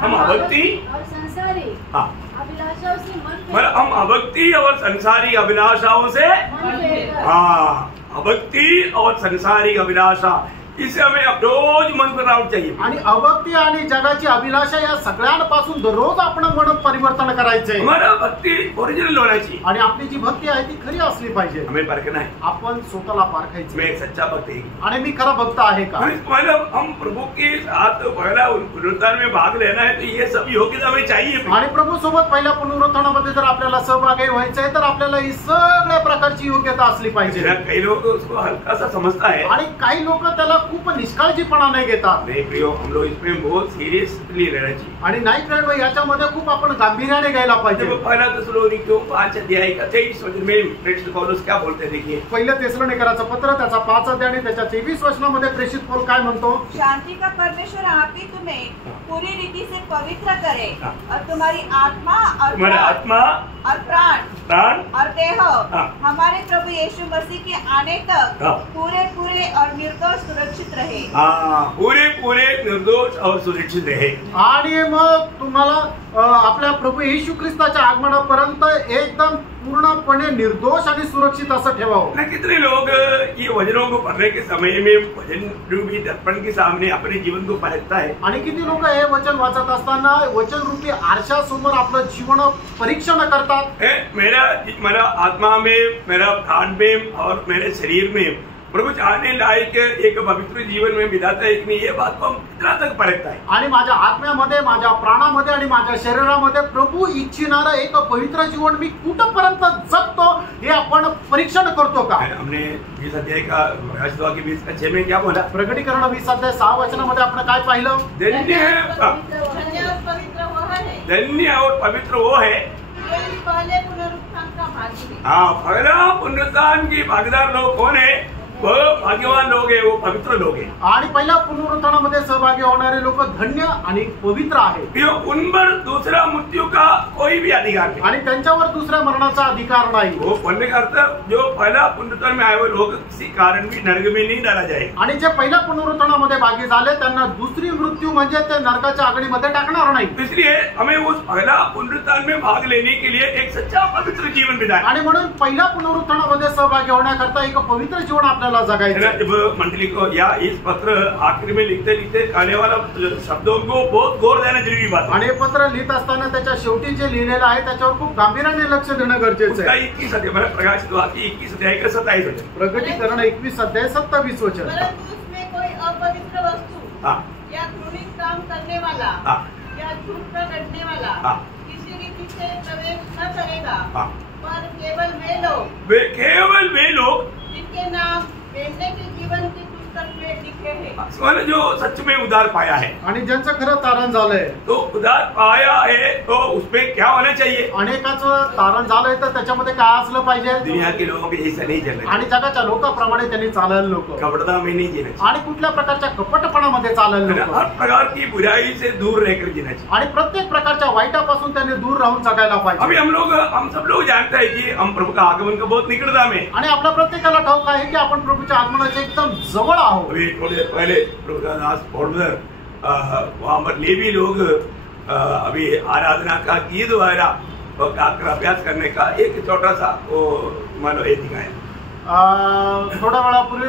हम अभक्ति और संसारी हाँ अभिलाषाओं से मन मतलब हम अभक्ति और संसारी अभिलाषाओं से मन फेरकर हाँ, अभक्ति और संसारी अभिलाषा, इसे हमें रोज मन बनावट चाहिए। आणि अभक्ती आणि जगाची अभिलाषा या सगळ्यांपासून दररोज आपण मन परिवर्तन करायचंय। हमारा भक्ति ओरिजिनल होना चाहिए। आणि आपली जी भक्ती आहे ती खरी असली पाहिजे। हमें परखना है, आपण स्वतःला पारखायचं। मैं एक सच्चा भक्त है आणि मी खरा भक्त आहे का? मतलब हम प्रभु के साथ पहला पुनरुत्थान में भाग लेना है तो ये सब योग्यता हमें चाहिए। आणि प्रभू सोबत पहिल्या पुनरुत्थानामध्ये जर आपल्याला सहभागी व्हायचंय तर आपल्याला ही सगळ्या प्रकारची योग्यता असली पाहिजे। कई लोग उसको हल्का सा समझता है आणि काही लोक त्याला खूप निष्काळजीपणाने घेतात. नहीं प्रियो, हम लोग इसमें बहुत सीरियसली रहना चाहिए. आणि नाही फ्रेंड, याच्यामध्ये खूप आपण गांभीर्याने घ्यायला पाहिजे. देखो पहला थिस्सलुनीकियों 5 अध्याय का 23 वचन में प्रेषित पौलुस क्या बोलते हैं, देखिए. पहिल्या थिस्सलुनीकराचं पत्र त्याचा 5 अध्याय आणि त्याच्या 23 वचनामध्ये प्रेषित पौल काय म्हणतो? शांति का परमेश्वर आप ही तुम्हें पूरी रीति से पवित्र करे हाँ। और तुम्हारी आत्मा और तुम्हारा आत्मा और प्राण प्राण और देह हाँ। हमारे प्रभु यीशु मसीह के आने तक हाँ। पूरे पूरे और निर्दोष सुरक्षित रहे. पूरे पूरे निर्दोष और सुरक्षित रहे. आणि मग तुम्हाला आपल्या प्रभू येशू ख्रिस्ताच्या आगमनापर्यंत एकदम पूर्णपणे निर्दोष आणि सुरक्षित असं ठेवावं. ना कितने लोग ये वचनों को पढ़ने के समय में वचन रूपी दर्पण के सामने अपने जीवन को परखता है. आणि किती लोक हे वचन वाचत असताना वचन रूपी आरशासमोर आपलं जीवन परीक्षण करतात. मेरा आत्मा में, मेरा प्राण में और मेरे शरीर में प्रभु चाहने लायक एक पवित्र जीवन में बिताता है कि नहीं, ये बात को हम कितना तक परखता है. आणि माझ्या आत्म्यामध्ये, माझ्या प्राणामध्ये आणि माझ्या शरीरामध्ये प्रभू इच्छिणारं एक पवित्र जीवन मी कुठपर्यंत जगतो हे आपण परीक्षण करतो का? हमने 20 अध्याय का प्रकाशित वाक्य 20:6 में क्या बोला? प्रकटीकरण 20 अध्याय 6 वचनामध्ये आपण काय पाहिलं? धन्य और पवित्र वो है पहले पुनरुत्थान का भागी है. हाँ, पहला पुनरुत्थान की भागीदार लोग कौन है? वो भाग्यवान लोग है, वो पवित्र लोग है. आणि पहिल्या पुनरुत्थानामध्ये सहभागी होणारे लोक धन्य आणि पवित्र आहेत. उन पर दूसरा मृत्यू का कोई भी अधिकार नहीं. आणि त्यांच्यावर दुसऱ्या मरणाचा अधिकार नाही. वो बोलने का अर्थ जो पहला पुनरुत्थान में आए हुए लोग किसी कारण भी नरक में नहीं डाला जाए. आणि जे पहिल्या पुनरुत्थानामध्ये भागी झाले त्यांना दुसरी मृत्यू म्हणजे ते नरकाच्या आगडीमध्ये टाकणार नाही. इसलिए हमें उस पहला पुनरुत्थान में भाग लेने के लिए एक सच्चा पवित्र जीवन बिताना. आणि म्हणून पहिल्या पुनरुत्थानामध्ये सहभागी होण्याकरता एक पवित्र जीवन आपल्याला जगायचं. जब मंडली को या इस पत्र आखिर में लिखते लिखते आने वाला शब्दों को बहुत गौर देना जरूरी बात है. आणि हे पत्र लिहित असताना त्याच्या शेवटी जे लिहिलेलं आहे त्याच्यावर खूप गांभीर्याने लक्ष देणं गरजेचं आहे. 21 अध्याय प्रकाशित वाक्य 21 अध्याय का 27 वचन. प्रकटीकरण 21 अध्याय 27 वचन. परंतु उसमें कोई अपवित्र वस्तु हाँ. या घृणित काम करने वाला हाँ. या झूठ प्रगटने वाला हाँ. किसी रीति से प्रवेश न करेगा. हाँ. पर केवल वे लोग जिनके नाम बेचने के जीवन की पुस्तक में लिखे हैं. मैंने जो सच में उद्धार पाया है, आणि ज्यांचं खरं तारण झालंय, तो उद्धार पाया है तो उसमें क्या होना चाहिए? अनेकाचं तारण झालंय तर त्याच्यामध्ये काय असलं पाहिजे? दुनिया के लोगों के जैसा नहीं चलना. आणि जगाच्या लोकांप्रमाणे त्यांनी चालायला नको. कपड़ता में नहीं जीना चाहिए. आणि कुठल्या प्रकारच्या कपटपणामध्ये चालायला नको. हर प्रकार की बुराई से दूर रहकर जीना चाहिए. आणि प्रत्येक प्रकारच्या वाईटापासून त्यांनी दूर राहून जगायला पाहिजे. अभी हम सब लोग जानते हैं कि हम प्रभु का आगमन का बहुत निकटता में. आणि आपल्या प्रत्येकाला ठाऊक आहे की आपण प्रभूच्या आगमनाच्या एकदम जवळ आहोत. अभी थोड़ी देर पहले प्रभु का दास पौलुस वहाँ पर लेवी लोग अभी आराधना का गीत वगैरह और अभ्यास करने का एक छोटा सा वो मानो ये दिखाया. थोड्या वेळापूर्वी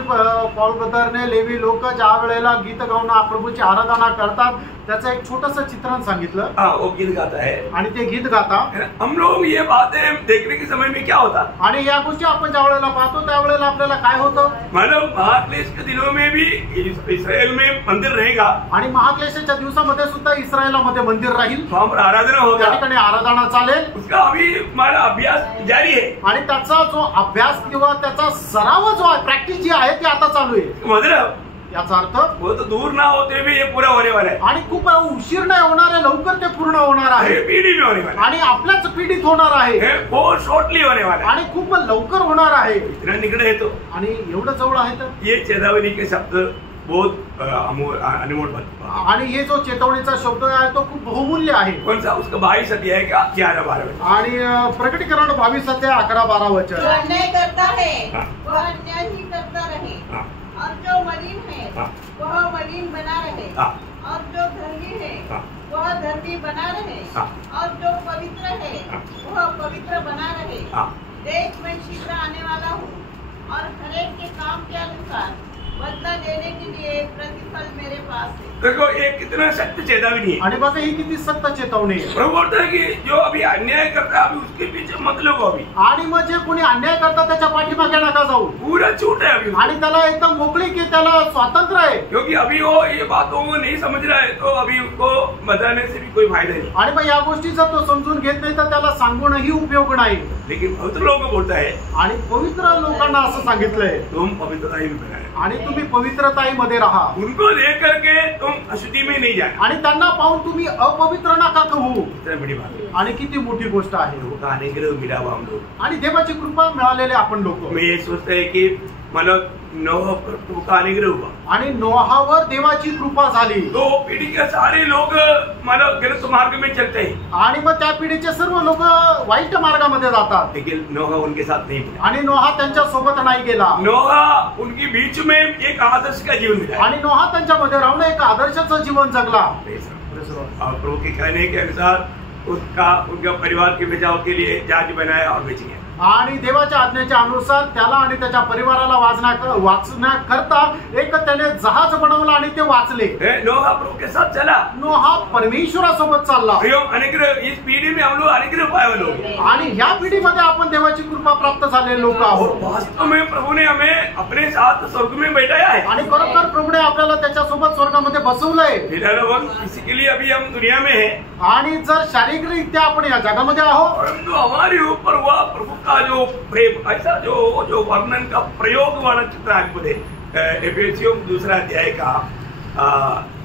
पॉल ब्रदरने लेवी लोक ज्या वेळेला गीत गाऊन प्रभूची आराधना करतात त्याचं एक छोटस चित्रण सांगितलं. हाँ, वो गीत गाता है आणि ते गीत गाता. हम लोग ये बातें देखने के समय में क्या होता, आणि या गोष्टी आपण ज्या वेळेला पाहतो त्यावेळेला आपल्याला काय होतं? मतलब महाक्लेश के दिनों में भी इस्राएल में मंदिर रहेगा. आणि महाक्लेशाच्या दिवसामध्ये सुद्धा इस्रायलामध्ये मंदिर राहील. वहाँ पर आराधना त्या होगा. ठिकाणी आराधना चालेल. उसका अभी हमारा अभ्यास जारी है. आणि त्याचा जो अभ्यास किंवा त्याचा सराव जो आहे, प्रॅक्टिस जी आहे ती आता चालू आहे. मतलब याचा अर्थ वो तो दूर ना होते भी ये पूरा होने वाला है. आणि खूप उशीर नाही होणार आहे, लवकर ते पूर्ण होणार आहे. ये पीढ़ी में होने वाला आणि आपल्याच पिढीत होणार आहे. है. बहुत शॉर्टली होने वाला है. आणि खूप लवकर होणार आहे. इतना निकट है तो आणि एवढं जवळ आहे तर ये चेतावनी के शब्द बहुत अनमोल बनता. आणि हे जो चेतवणीचा शब्द आहे तो खूप बहुमूल्य आहे. कौन सा? उसका 22 अध्याय का 11-12. आणि प्रकटीकरण 22 अध्याय 11-12 जो वचन. अन्याय करता है हाँ. वह अन्याय ही करता रहे. हाँ. और जो मलिन है हाँ. वह मलिन बना रहे. हाँ. और जो धर्मी है हाँ. वह धर्मी बना रहे. हाँ. और जो पवित्र है हाँ. वह पवित्र बना रहे. हाँ. देख मैं शीघ्र आने वाला हूँ और हरेक के काम के अनुसार बदला देने के लिए प्रतिफल मेरे पास है. देखो ये कितना सत्य चेतावनी है. आणि बघा ही किती सक्त चेतवणी आहे. प्रभु बोलता है कि जो अभी अन्याय करता है अभी उसके पीछे मत लगो. अभी आणि मग जे कोणी अन्याय करतात त्याच्या पाठीमागे नका जाऊ. पूरा छूट है अभी. आणि त्याला एकदम मोकळी की त्याला स्वातंत्र्य आहे. क्योंकि अभी वो ये बातों को नहीं समझ रहा है तो अभी उसको बताने से भी कोई फायदा नहीं. आणि मग या गोष्टी जर तो समजून घेत नाही तर त्याला सांगूनही उपयोग नाही. लेकिन पवित्र लोगों को बोलता है आणि पवित्र लोकांना असं सांगितलंय तुम पवित्रता ही में बनाए. आणि तुम्ही पवित्रताईमध्ये राहा उनको देख करके तुम अशुद्धि में नहीं जाना। आणि त्यांना पाहून तुम्ही अपवित्र नका होऊ। इतना बड़ी बात है, आणि किती मोठी गोष्ट आहे। लोगों का अनुग्रह मिला हुआ हम लोग, आणि देवाची कृपा मिळालेले आपण लोक। मैं ये सोचता है कि मतलब नोह पर प्रभु का अनुग्रह हुआ आणि नोहावर देवाची कृपा झाली, तो पीढ़ी के सारे लोग मतलब गलत मार्ग में चलते हैं, आणि मग त्या पिढीचे सर्व लोक वाईट मार्गामध्ये जातात। लेकिन नोह उनके साथ नहीं मिला। आणि नोहा त्यांच्या सोबत नाही गेला, नोह उनके बीच में एक आदर्श का जीवन मिला आणि नोहा त्यांच्यामध्ये राहून एक आदर्शाचं जीवन जगला। और प्रभु के कहने के अनुसार उनका परिवार के बचाव के लिए जहाज बनाया और बेच गया। आणि देवाच्या आज्ञेच्या अनुसार त्याला आणि त्याच्या परिवाराला वाचण्याकरता एक त्याने जहाज बनवला आणि ते वाचले। नोह प्रभु के साथ चला, नोहा परमेश्वरासोबत चालला। अनुग्रह इस पीढ़ी में हम लोग अनुग्रह पाए लोग, आणि ह्या पिढीमध्ये आपण देवाची कृपा प्राप्त झालेले लोक आहोत। वास्तव में प्रभु ने हमें अपने साथ स्वर्ग में बैठाया है, आणि खरोखर प्रभुने आपल्याला त्याच्यासोबत स्वर्गामध्ये बसवलंय। इसी के लिए अभी हम दुनिया में है, आणि जर शारीरिकरित्या आपण या जगामध्ये आहोत, परंतु हमारे ऊपर हुआ प्रभु का जो प्रेम, ऐसा जो वर्णन का प्रयोग वाला चित्र आपको एफेसियों 2 अध्याय का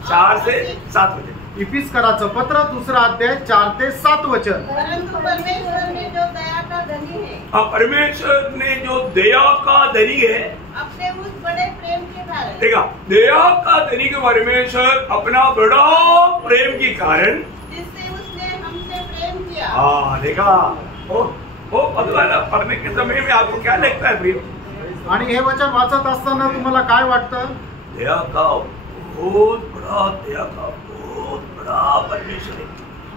4 से 7 वचन। इफिसकराचं पत्र 2 अध्याय 4 ते 7 वचन। परंतु परमेश्वर ने जो दया का धनी है, परमेश्वर ने जो दया का धनी है, अपने उस बड़े प्रेम के कारण, देखा दया का धनी के परमेश्वर अपना बड़ा प्रेम के कारण जिससे उसने हमसे प्रेम किया। हाँ देखा, वो भगवान पढ़ने के समय में आपको क्या लगता है प्रिय? आणि हे वचन वाचत असताना तुम्हाला काय वाटतं? दया का बहुत बड़ा परमेश्वर है।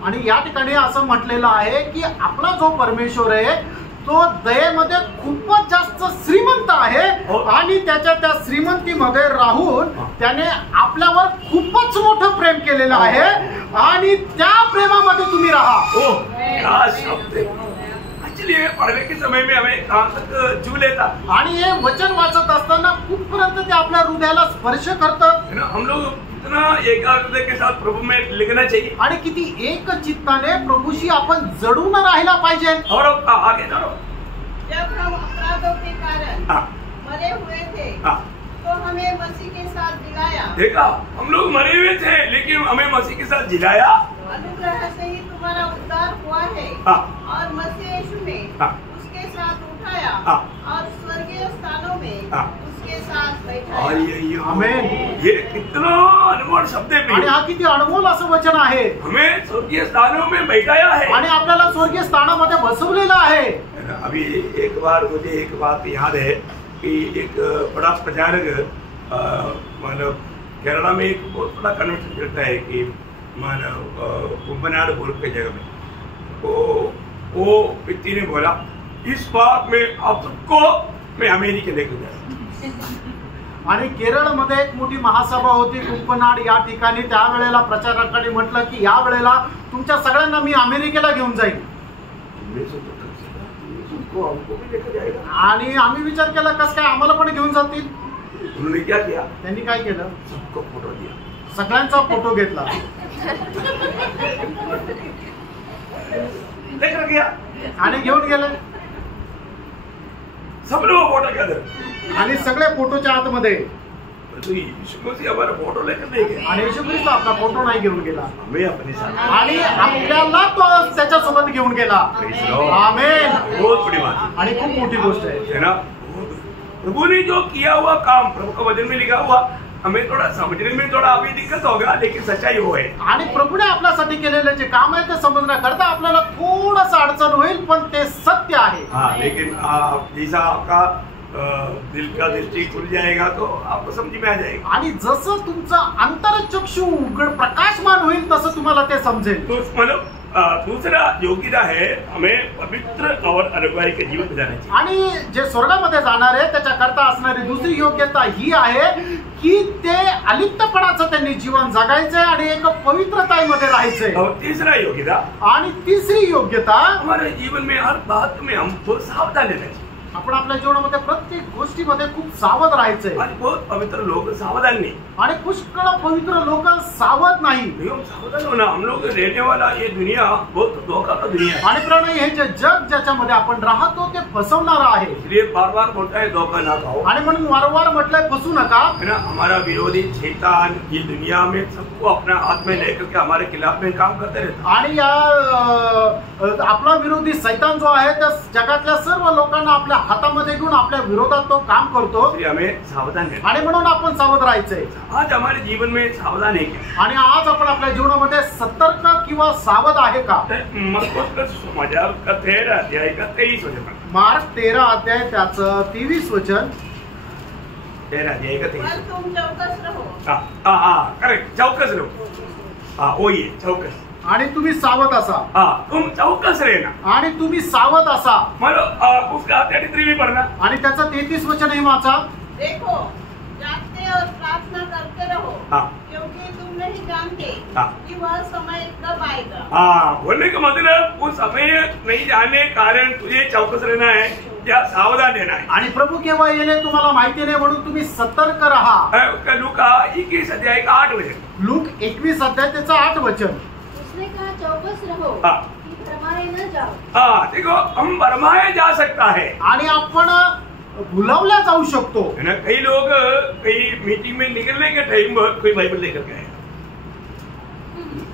आणि या ठिकाणी असं म्हटलेलं आहे की आपला जो परमेश्वर आहे तो दयेमध्ये खूपच जास्त श्रीमंत आहे, आणि त्याच्या त्या श्रीमंतीमध्ये राहून त्याने आपल्यावर खूपच मोठं प्रेम केलेलं आहे, आणि त्या प्रेमामध्ये तुम्ही राहा। क्या शब्द है! इसलिए पढ़ने के समय में हमें कहां तक छू लेता, आणि हे वचन वाचत असताना कुठपर्यंत ते आपल्या हृदयाला स्पर्श करतं। है ना? हम लोग इतना एकाग्रता के साथ प्रभु में लिखना चाहिए, आणि किती एक चित्ताने प्रभूशी आपण जडून राहायला पाहिजे। और आगे जाओ। जब हम अपराधों के कारण मरे हुए थे, तो हमें मसीह के साथ जिलाया। देखा, हम लोग मरे हुए थे लेकिन हमें मसीह के साथ जिलाया। अनुग्रह से ही तुम्हारा उद्धार हुआ है, और मसीह यीशु में उसके साथ उठाया, और स्वर्गीय स्थानों में उसके साथ बैठाया। आमेन। ये कितना अनमोल शब्द है, आणि हा किती अनमोल असं वचन आहे। हमें स्वर्गीय स्थानों में बैठाया है, आणि आपल्याला स्वर्गीय स्थानामध्ये बसवलेलं आहे। अभी एक बार मुझे एक बात याद है कि एक बड़ा प्रचारक मतलब केरला में एक बहुत बड़ा कन्वेंशन चलता है कि मानव कुंभनाड़ बोल के जगह में वो व्यक्ति ने बोला, इस बात में आप सबको मैं अमेरिका लेकर जा। आणि केरळमध्ये एक मोठी महासभा होती कुंभनाड या ठिकाणी। त्यावेळेला प्रचारकांनी म्हटलं की या वेळेला तुमच्या सगळ्यांना मी अमेरिकेला घेऊन जाईल। आणि आम्ही विचार केला कसं काय आम्हाला पण घेऊन जातील। उन्होंने क्या किया? त्यांनी काय केलं? सबको फोटो दिया, सगळ्यांचा फोटो घेतला, लेकर गया आणि घेऊन गेले। सब लोग फोटो के अंदर, आणि सगळे फोटोच्या आतमध्ये। तो यीशु मसीह हमारा फोटो लेकर नहीं गया, आणि येशू ख्रिस्त आपला फोटो नाही घेऊन गेला, हमें अपने साथ, आणि आपल्याला तो त्याच्यासोबत घेऊन गेला। आमेन। बहुत बड़ी बात आणि खूप मोठी गोष्ट है ना। प्रभु ने जो किया हुआ काम, प्रभु का वचन में लिखा हुआ, हमें थोड़ा समझने में थोड़ा अभी दिक्कत होगा, लेकिन सच्चाई वो है। आणि प्रभूने आपल्यासाठी केलेले जे काम आहे ते समजण्याकरता आपल्याला थोडस अडचण होईल, पण ते सत्य आहे। हाँ, लेकिन जैसा आपका दिल का दृष्टि खुल जाएगा तो आपको समझ में आ जाएगा। आणि जसं तुमचं अंतरचक्षु उघड प्रकाशमान होईल तसं तुम्हाला ते समजेल। तो मतलब दूसरा योग्यता है हमें पवित्र और अनुग्रही के जीवन गुजारना चाहिए। आणि जे स्वर्गामध्ये जाणार आहे त्याच्याकरता असणारी दुसरी योग्यता ही आहे की ते अलिप्तपणाचं त्यांनी जीवन जगायचंय आणि एक पवित्रतामध्ये राहायचंय। और तीसरा योग्यता, आणि तिसरी योग्यता, हमारे जीवन में हर बात में हमको सावधान रहना चाहिए। आपण आपल्या जीवनामध्ये प्रत्येक गोष्टीमध्ये खूप सावध राहायचंय आणि बहुत पवित्र लोग सावधान नहीं। आणि पुष्कळ पवित्र लोक सावध नाही। हम सावधान होना, हम लोग रहने वाला ये दुनिया बहुत धोखा का दुनिया है। आणि प्रणय हे जे जग ज्याच्यामध्ये आपण राहतो ते फसवणार आहे। इसलिए बार बार बोलता है धोखा ना खाओ। आणि म्हणून वारंवार म्हटलंय फसू नका। है ना, हमारा विरोधी शैतान ये दुनिया में सबको अपना हाथ में लेकर के हमारे खिलाफ में काम करते रहता है। आणि या आपला विरोधी शैतान जो आहे त्या जगातल्या सर्व लोकांना आपल्या हातामध्ये घेऊन आपल्या विरोधात तो काम करतो। इसलिए हमें सावधान रहना। आणि म्हणून आपण सावध राहायचंय। आज हमारे जीवन में सावधान है क्या? आणि आज आपण आपल्या जीवनामध्ये सतर्क किंवा सावध आहे का? मरकुस का समाचार का 13 अध्याय का 23 वचन। मार्क 13 अध्याय त्याचं 23 वचन। 13 अध्याय का 23। पर तुम चौकस रहो। हाँ करेक्ट, चौकस रहो। हाँ वही है, चौकस। आणि तुम्ही सावध असा। हाँ तुम चौकस रहना। आणि तुम्ही सावध असा। मतलब उसका 33 भी पढ़ना। आणि त्याचं 33 वचन हे वाचा। देखो, जागते और प्रार्थना करते रहो, हाँ। क्योंकि तुम नहीं जानते हाँ। कि वह समय कब आएगा। हाँ, बोलने का मतलब वो समय नहीं जानने कारण तुझे चौकस रहना है या सावधान रहना है। आणि प्रभू केव्हा येईल तुम्हाला माहिती नाही, म्हणून तुम्ही सतर्क राहा। उसका लूका 21 अध्याय का 8 वचन। लूक 21 अध्याय त्याचं 8 वचन। उसने कहा चौकस रहो हाँ। कि भरमाए न जाओ। हाँ देखो, हम भरमाया जा सकता है। आणि आपण भुलवल्या जाऊ शकतो। है ना, कई लोग कई मीटिंग में निकलने के टाइम कोई बाइबल लेकर के आए,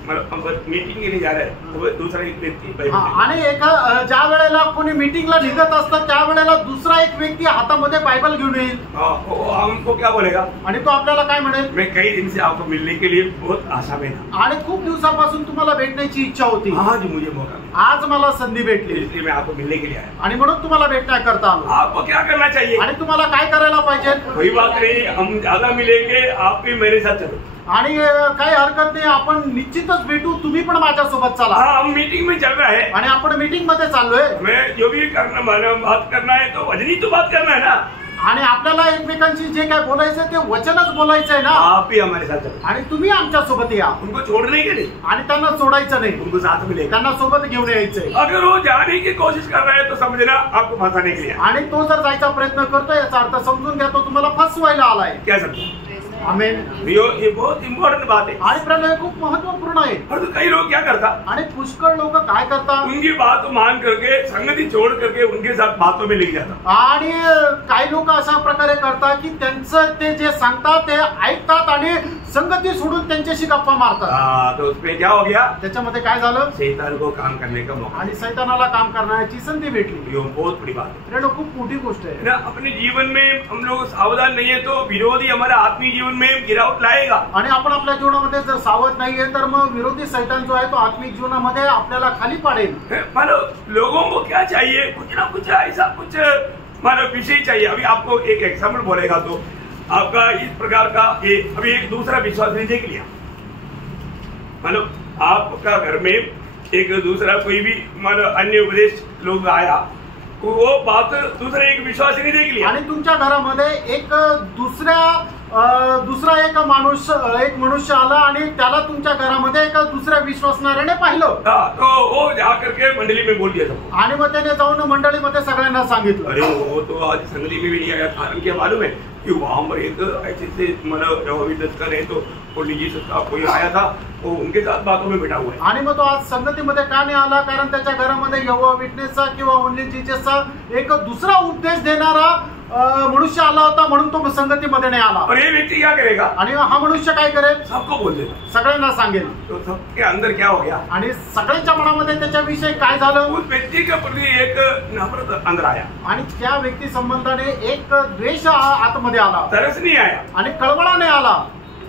मतलब हम मीटिंग के लिए जा रहे हैं, तो दूसरा एक व्यक्ति बाइबल हा, लेकर आणि ज्या वेळेला कोणी मीटिंगला निघत असतं त्यावेळेला दुसरा एक व्यक्ती हातामध्ये बायबल घेऊन येईल। वो हमको क्या बोलेगा? आणि तो आपल्याला काय म्हणेल? मैं कई दिन से आपको मिलने के लिए बहुत आशा में था। आणि खूप दिवसापासून तुम्हाला भेटण्याची इच्छा होती, आज मुझे मौका मिला, आज मला संधी भेटली, इसलिए मैं आपको मिलने के लिए आया। आणि म्हणून तुम्हाला भेटण्याकरता आलो। आपको क्या करना चाहिए? आणि तुम्हाला काय करायला पाहिजे? कोई बात नहीं, हम ज्यादा मिलेंगे, आप भी मेरे साथ चलो। आणि काही हरकत नाही, आपण निश्चितच भेटू, तुम्ही पण माझ्यासोबत चला। हाँ, हम मीटिंग में चल रहे हैं, आणि आपण मीटिंग मध्ये चाललोय। हमें जो भी करना बात करना है तो वजनी तो बात करना है ना। आणि आपल्याला एकमेकांशी जे काय बोलायचं ते वचनच बोलायचंय ना। आप भी हमारे साथ चलो, आणि तुम्ही आमच्या सोबत या, उनको छोड़ने के नहीं, आणि त्यांना सोडायचं नाही, उनको साथ में लेकर। त्यांना सोबत घेऊन यायचंय। अगर वो जाने की कोशिश कर रहा है तो समझना आपको फंसाने के लिए। आणि तो जर जायचा प्रयत्न करतोय याचा अर्थ समजून घ्या, तो तुम्हाला फसवायला आलाय। क्या समझा? आमेन। ये बहुत इम्पोर्टेंट बात है। आणि प्रणय खूप महत्वपूर्ण आहे। और तो कई लोग क्या करता, आणि पुष्कळ लोक काय करतात, उनकी बात मान करके संगति छोड़ करके उनके साथ बातों में लिख जाता। आणि काही लोक अशा प्रकारे करतात की त्यांचं ते जे सांगतात ते ऐकतात आणि संगती सोडून त्यांच्याशी गप्पा मारतात। हाँ, तो उसमें क्या हो गया? त्याच्यामध्ये काय झालं? शैतान को काम करने का मौका। आणि शैतानाला काम करण्याची संधी भेटली। ये बहुत बड़ी बात है प्रणय खूप मोठी गोष्ट आहे ना। अपने जीवन में हम लोग सावधान नहीं है तो विरोधी हमारा आत्मीय जीवन में गिरावट लाएगा। आणि आपण आपल्या जीवनामध्ये जर सावध नाहीये तर मग विरोधी शैतान जो आहे तो आत्मिक जीवनामध्ये आपल्याला खाली पाडेल। मतलब लोगों को क्या चाहिए? कुछ ना कुछ ऐसा कुछ मतलब विषय चाहिए। अभी आपको एक एग्जाम्पल बोलेगा तो आपका इस प्रकार का अभी एक दूसरा विश्वास नहीं देख लिया, मतलब आपका घर में एक दूसरा कोई भी मतलब अन्य उपदेश लोग आया, वो बात दूसरा एक विश्वास नहीं देख लिया। आणि तुमच्या घरामध्ये एक दुसरा एक मनुष्य आला आणि त्याला तुमच्या घरामध्ये एक दुसऱ्या विश्वासणाऱ्याने पाहिलं। तो वो जा करके मंडली में बोल दिया सबको। आणि मग त्याने जाऊन मंडळीमध्ये सगळ्यांना सांगितलं। अरे वो तो आज संगली में भी नहीं आया, कारण क्या मालूम है कि वहां पर एक ऐसे मतलब रविदत्त है तो जीसस का कोई आया था, वो उनके साथ बातों में बैठा हुआ है। आणि मग तो आज संगतीमध्ये का नाही आला? कारण त्याच्या घरामध्ये यहोवा विटनेसचा किंवा ओनली जीससचा एक दुसरा उपदेश देणारा मनुष्य आला होता, म्हणून तो संगतीमध्ये नाही आला। और ये व्यक्ति क्या करेगा? आणि हा मनुष्य काय करेल? सबको बोल देगा, सगळ्यांना सांगेल। तो सबके अंदर क्या हो गया? आणि सगळ्यांच्या मनामध्ये त्याच्याविषयी काय झालं? उस व्यक्ति के प्रति एक नफरत अंदर आया, आणि त्या व्यक्ती संबंधाने एक द्वेष आतमध्ये आला, तरस नहीं आया, आणि कळवळाने आला,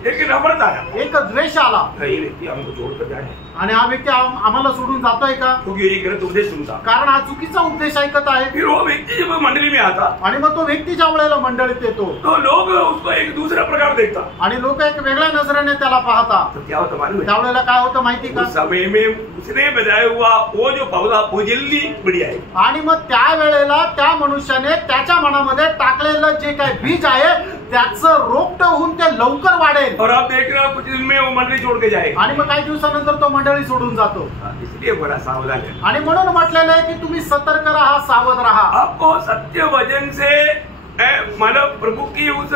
एक नफरत आया। एक द्वेष आला। ये व्यक्ति हमको छोड़कर जाए, आणि हा व्यक्ती आम्हाला सोडून जातोय का? क्योंकि ये गलत उपदेश सुनता। कारण हा चुकीचा उपदेश ऐकत आहे। फिर वो व्यक्ति जब मंडली में आता, आणि मग तो व्यक्ती ज्या वेळेला मंडळीत येतो तो लोग उसको एक दूसरा प्रकार देखता, आणि लोक एक वेगळ्या नजरेने त्याला पाहतात। तो क्या होता मालूम है? त्यावेळेला काय होतं माहिती का? उस समय में उसने बजाया हुआ वो जो पौधा वो जल्दी बढ़िया है। आणि मग त्या वेळेला त्या मनुष्याने त्याच्या मनामध्ये टाकलेलं जे काय बीज आहे त्याचं रोपट होऊन ते लवकर वाढेल. और आप देख रहे हो कुछ दिन में वो मंडली छोड़ के जाएगा. आणि मग काही दिवसानंतर तो मंडळी सोडून जातो. इसलिए बड़ा सावधान है. आणि म्हणून म्हटलेलं आहे की तुम्ही सतर्क राहा, सावध राहा. आपको सत्य वचन से मतलब प्रभु की उस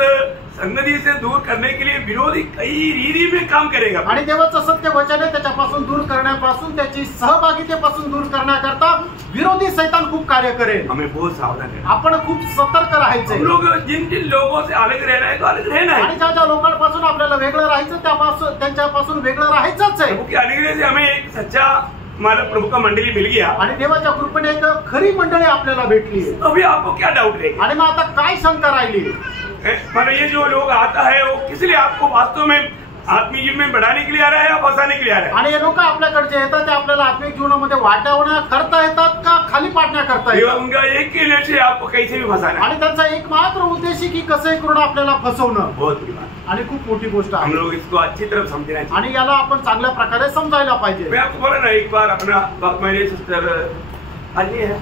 संगति से दूर करने के लिए विरोधी कई रीति में काम करेगा. आणि देवाचं सत्य वचन आहे त्याच्यापासून दूर करण्यापासून, त्याची सहभागितेपासून दूर करण्याकरता विरोधी शैतान खूप कार्य करेल. हमें बहुत सावधान है. आपण खूप सतर्क राहायचे. हम लोग जिन जिन लोगों से अलग रहना है तो अलग रहना है. आणि ज्या ज्या लोकांपासून आपल्याला वेगळं राहायचं त्यापासून त्यांच्यापासून वेगळं राहायचंच आहे. प्रभु की अनुग्रह से हमें एक सच्चा हमारा प्रभु का मंडली मिल गया. आणि देवाच्या कृपेने एक खरी मंडळी आपल्याला भेटली. अभी आपको क्या डाउट रहेगा? आणि मग आता काय शंका राहिली? मतलब ये जो लोग आता है वो किस लिए आपको वास्तव में आत्मिक जीवन में बढ़ाने के लिए आ रहा है या फंसाने के लिए आ रहा है? आणि हे लोक आपल्याकडे जे येतात ते आपल्याला आत्मिक जीवनामध्ये वाढवण्याकरता येतात का खाली पाडण्याकरता ये येतात? उनका एक ही लक्ष्य है, आपको कैसे भी फंसाना है. आणि त्यांचा एकमात्र उद्देश की कसं करून आपल्याला फसवणं. बहुत बड़ी बात. आणि खूप मोठी गोष्ट हम आहे. लोग इसको अच्छी तरह समझना चाहिए. आणि याला आपण चांगल्या प्रकारे समजायला पाहिजे. मैं आपको बोला ना एक बार अपना मेरे सिस्टर आज ये है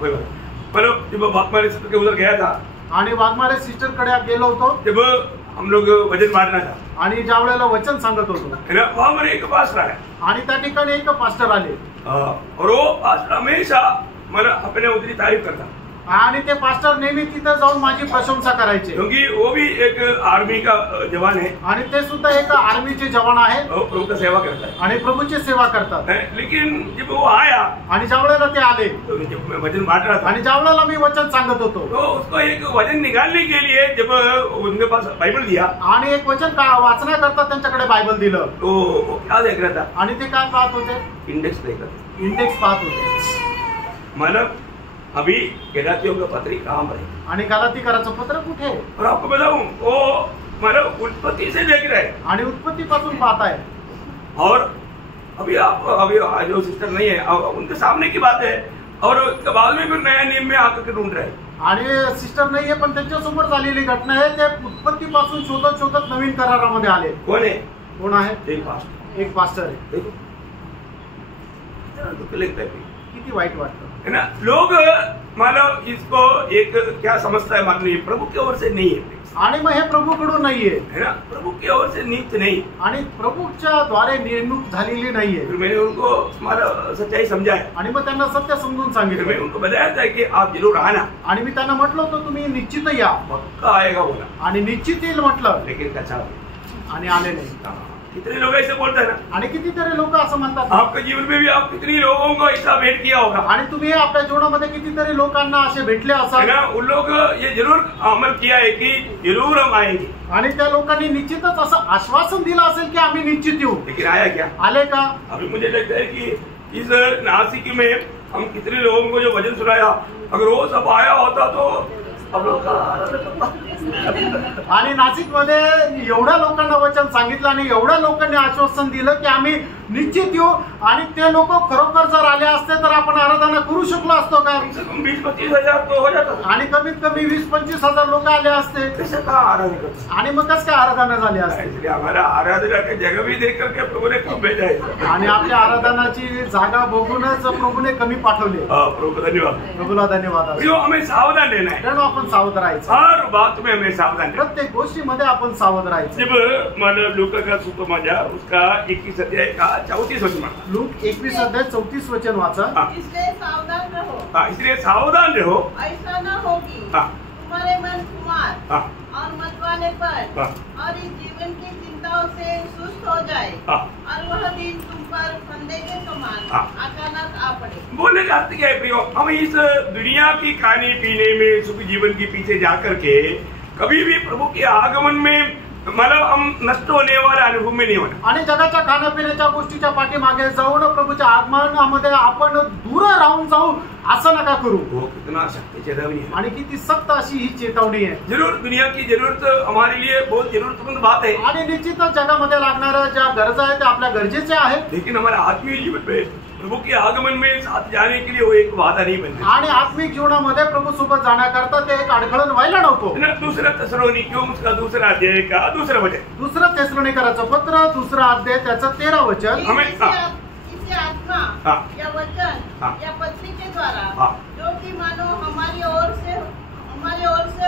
कोई बात. मतलब जब मेरे सिस्टर के उधर गया था आणि वाघमारे सिस्टर कडे गेलो होतो जब हम लोग वजन बांटना था आणि ज्या वेळेला वचन सांगत होतो है ना, वहाँ मेरे एक पास्टर है आणि त्या ठिकाणी एक पास्टर आले और वो पास्टर हमेशा मतलब अपने उतनी तारीफ करता आणि ते पास्टर नेहमी तिथे जाऊन माझी प्रशंसा करायचे. क्योंकि वो भी एक आर्मी का जवान है आणि ते सुद्धा एक आर्मीचे जवान आहेत वो प्रभु का सेवा करता है. आणि प्रभूची सेवा करतात. लेकिन जब वो आया आणि ज्या वेळेला ते आले तो जब मैं वजन बांट रहा था आणि ज्या वेळेला मी वचन सांगत होतो तो उसको एक वजन निकालने के लिए जब उनके पास बाइबल दिया आणि एक वचन वाचण्याकरता त्यांच्याकडे बायबल दिलं तो वो क्या देख रहा था? आणि ते काय पाहत होते? इंडेक्स देख रहा था. इंडेक्स पाहत होते. मतलब अभी गलातियों का पत्री कहाँ पर है आणि गलातीकराचं पत्र कुठे आहे? और आपको बताऊं वो मतलब उत्पत्ति से देख रहा है आणि उत्पत्तीपासून पाहत आहे. और अभी आप अभी जो सिस्टर नहीं है उनके सामने की बात है और उसके बाद में फिर नया नियम में आकर के ढूंढ रहे हैं. आणि सिस्टर नाहीये पण त्यांच्यासमोर झालेली घटना आहे. ते उत्पत्तीपासून शोधत शोधत नवीन करारामध्ये आले. कौन है? कोण आहे? एक पास्टर. एक पास्टर आहे. देखो दुख लगता है किती वाईट वाटतं है ना. लोग मतलब इसको एक क्या समझता है माननीय प्रभु की ओर से नहीं है आणि मग हे प्रभूकडून नाहीये है ना, प्रभु की ओर से नियुक्त नहीं. आणि प्रभूच्या द्वारे निवडणूक झालेली नाहीये. फिर मैंने उनको हमारा सच्चाई समझाया. आणि मग त्यांना सत्य समजून फिर मैं सांगितलं. उनको बताया था कि आप जरूर आना. आणि मी त्यांना म्हटलं होतं तुम्ही निश्चित या. पक्का आएगा बोला. आणि निश्चित येईल म्हटलं लेकिन कच्चा आणि आले नाही. कितने लोग ऐसे बोलते हैं ना. आणि कितीतरी लोक असं म्हणतात. आपके जीवन में भी आप कितनी लोगों को ऐसा भेंट किया होगा आणि तुम्ही आपल्या जीवनामध्ये कितीतरी लोकांना असे भेटले है असाल. ना. उन लोग ये जरूर अमल किया है कि जरूर हम आएंगे. आणि त्या लोकांनी निश्चितच असं आश्वासन दिलं असेल की आम्ही निश्चित येऊ. लेकिन आया क्या? आले का? अभी मुझे लगता है कि इस नासिक में हम कितने लोगों को जो वचन सुनाया अगर वो सब आया होता तो हम लोग आणि नाशिक मध्ये एवढ्या लोकांना वचन सांगितलं आणि एवढ्या लोकांनी आश्वासन दिलं की आम्ही निश्चित येऊ. आणि ते लोक खरोखर जर आले असते तर आपण आराधना करू शकलो असतो का? 20-25 हजार तो हो जाता. आणि कमीत कमी 20-25 हजार लोक आले असते. कैसे का आराधना करते. आणि मग कसं काय आराधना झाली असते? इसलिए हमारा आराधना के जगह भी देख करके प्रभु ने कम भेजा है. आणि आपल्या आराधनाची जागा बघूनच प्रभूने कमी पाठवले. प्रभु का धन्यवाद. प्रभूला धन्यवाद. प्रियो, हमें सावधान रहना है. कारण आपण सावध राहायचं. हर बात में हमें सावधान रहना है. प्रत्येक गोष्टीमध्ये आपण सावध राहायचं. जब मतलब लूका का सुसमाचार उसका 21 अध्याय का 34 वचन. लूक 21 अध्याय 34 वचन वाचा. इसलिए सावधान रहो. इसलिए सावधान रहो. ऐसा न हो कि तुम्हारे मन कुमार और मतवालेपन और इस जीवन की चिंताओं से सुस्त हो जाए और वह दिन तुम पर फंदे के समान अचानक आ पड़े. बोलने का अर्थ क्या है प्रियो? हम इस दुनिया की खाने पीने में सुख जीवन के पीछे जाकर के कभी भी प्रभु के आगमन में मतलब हम नष्ट होने वाले अनुभव में नहीं होना. आणि जगाच्या खाण्यापिण्याच्या गोष्टीच्या पाठीमागे जाऊन प्रभूच्या आगमनामध्ये आपण दूर राहून जाऊ असं नका करू. वो कितना शक्ति चेतावनी है. आणि किती सक्त अशी ही चेतावणी आहे. जरूर दुनिया की जरूरत हमारे लिए बहुत जरूरतमंद बात है. आणि निश्चितच जगामध्ये लागणाऱ्या ज्या गरजा आहेत त्या आपल्या गरजेच्या आहेत. लेकिन हमारे आत्मीय जीवन में प्रभु के आगमन में साथ जाने के लिए वो एक वादा नहीं बनता. आणि आत्मिक जीवनामध्ये प्रभू सोबत जाण्याकरता ते एक अडखळण व्हायला नको. दूसरा तसलोनिकियों उसका दूसरा अध्याय का दूसरा वचन. दुसरं तेसलोनिकराचं पत्र 2 अध्याय त्याचं 13 वचन. इसे आत्मा या वचन या पत्री के द्वारा जो कि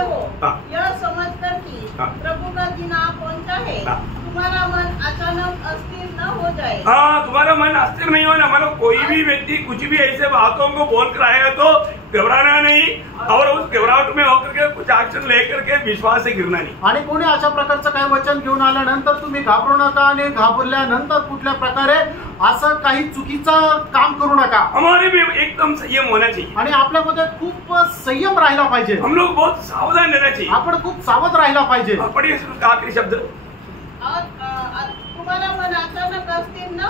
हो हाँ। यह समझकर कि हाँ। प्रभु का दिन आ पहुंचा है, हाँ। तुम्हारा मन अचानक अस्थिर न हो जाए। हाँ, तुम्हारा मन अस्थिर नहीं होना। मतलब कोई भी व्यक्ति कुछ भी ऐसे बातों को बोल कर आएगा तो घबराना नहीं और उस घबराहट में होकर के कुछ एक्शन लेकर के विश्वास से गिरना नाही। आणि कोणी अशा प्रकारचं काही वचन घेऊन आल्यानंतर तुम्ही घाबरू नका आणि घाबरल्यानंतर कुठल्या प्रकारे असं काही चुकीचं काम करू नका। हमारे भी एकदम संयम होना चाहिए। आणि आपल्यामध्ये खूप संयम राहिला पाहिजे। हम लोग बहुत सावधान रहना चाहिए। आपण खूप सावध राहिला पाहिजे। पढ़िए इसका आखिरी शब्द। और तुम्हारा मन अचानक अस्थिर न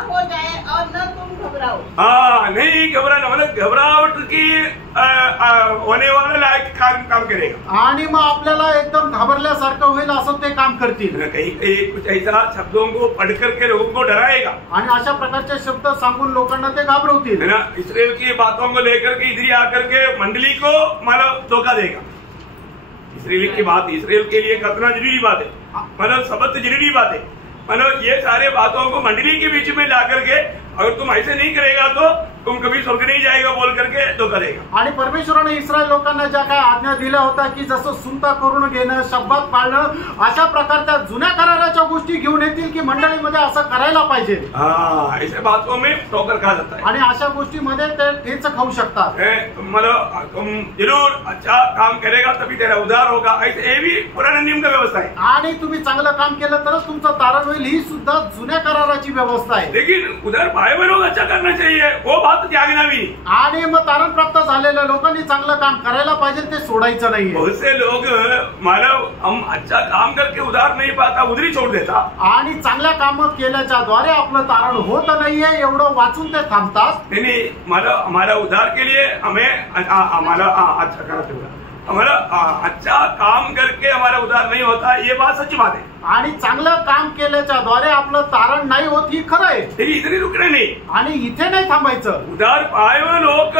हो जाए और न तुम घबराओ। हाँ, नहीं घबराना। मतलब घबराहट की होने वाला लायक काम करेगा आणि मग आपल्याला एकदम घाबरल्यासारखं होईल असं ते काम करतील। कहीं कहीं कुछ ऐसा शब्दों को पढ़ करके लोगों को डराएगा आणि अशा प्रकारचे शब्द सांगून लोकांना ते घाबरवतील। है ना। इसराइल की बातों को लेकर के इधर आकर के मंडली को मतलब धोखा देगा। इसराइल की बात इसराइल के लिए कितना जरूरी बात है, मतलब सबसे जरूरी बात है। मतलब ये सारे बातों को मंडली के बीच में ला करके अगर तुम ऐसे नहीं करेगा तो तुम कभी स्वर्ग नहीं जाएगा बोल करके धोखा देगा। आणि परमेश्वराने इस्रायल लोकांना ज्या काही आज्ञा दिल्या होत्या की जसं सुनता करून घेणं, शब्दात पाळणं, अशा प्रकारच्या जुन्या कराराच्या गोष्टी घेऊन येतील की मंडळीमध्ये असं करायला पाहिजे। हाँ, ऐसे बातों में ठोकर खा जाता है आणि अशा गोष्टीमध्ये ते ठेच खाऊ शकतात। मतलब तुम जरूर अच्छा काम करेगा तभी तेरा उद्धार होगा, ऐसे ये भी पुराने नियम का व्यवस्था है। आणि तुम्ही चांगलं काम केलं तरच तुमचं तारण होईल, ही सुद्धा जुन्या कराराची व्यवस्था आहे। लेकिन उधर भाई बहनों अच्छा करना चाहिए, वो बात त्यागना भी। आणि मग तारण प्राप्त झालेल्या लोकांनी चांगलं काम करायला पाहिजे, ते सोडायचं नाहीये। बहुत से लोग मतलब हम अच्छा काम करके उधार नहीं पाता उधर ही छोड़ देता। आणि चांगल्या काम केल्याच्या द्वारे आपलं तारण होत नाहीये एवढं वाचून ते थांबतात। नहीं मतलब हमारा उधार के लिए हमें हमारा अच्छा करना, हमारा अच्छा काम करके हमारा उधार नहीं होता, ये बात सच्ची बात है। आणि चांगलं काम केल्याच्या द्वारे आपलं तारण नाही होत, ही खरं आहे। लेकिन इधर ही रुकने नहीं, आणि इथे नाही थांबायचं। उधार पाए हुए लोग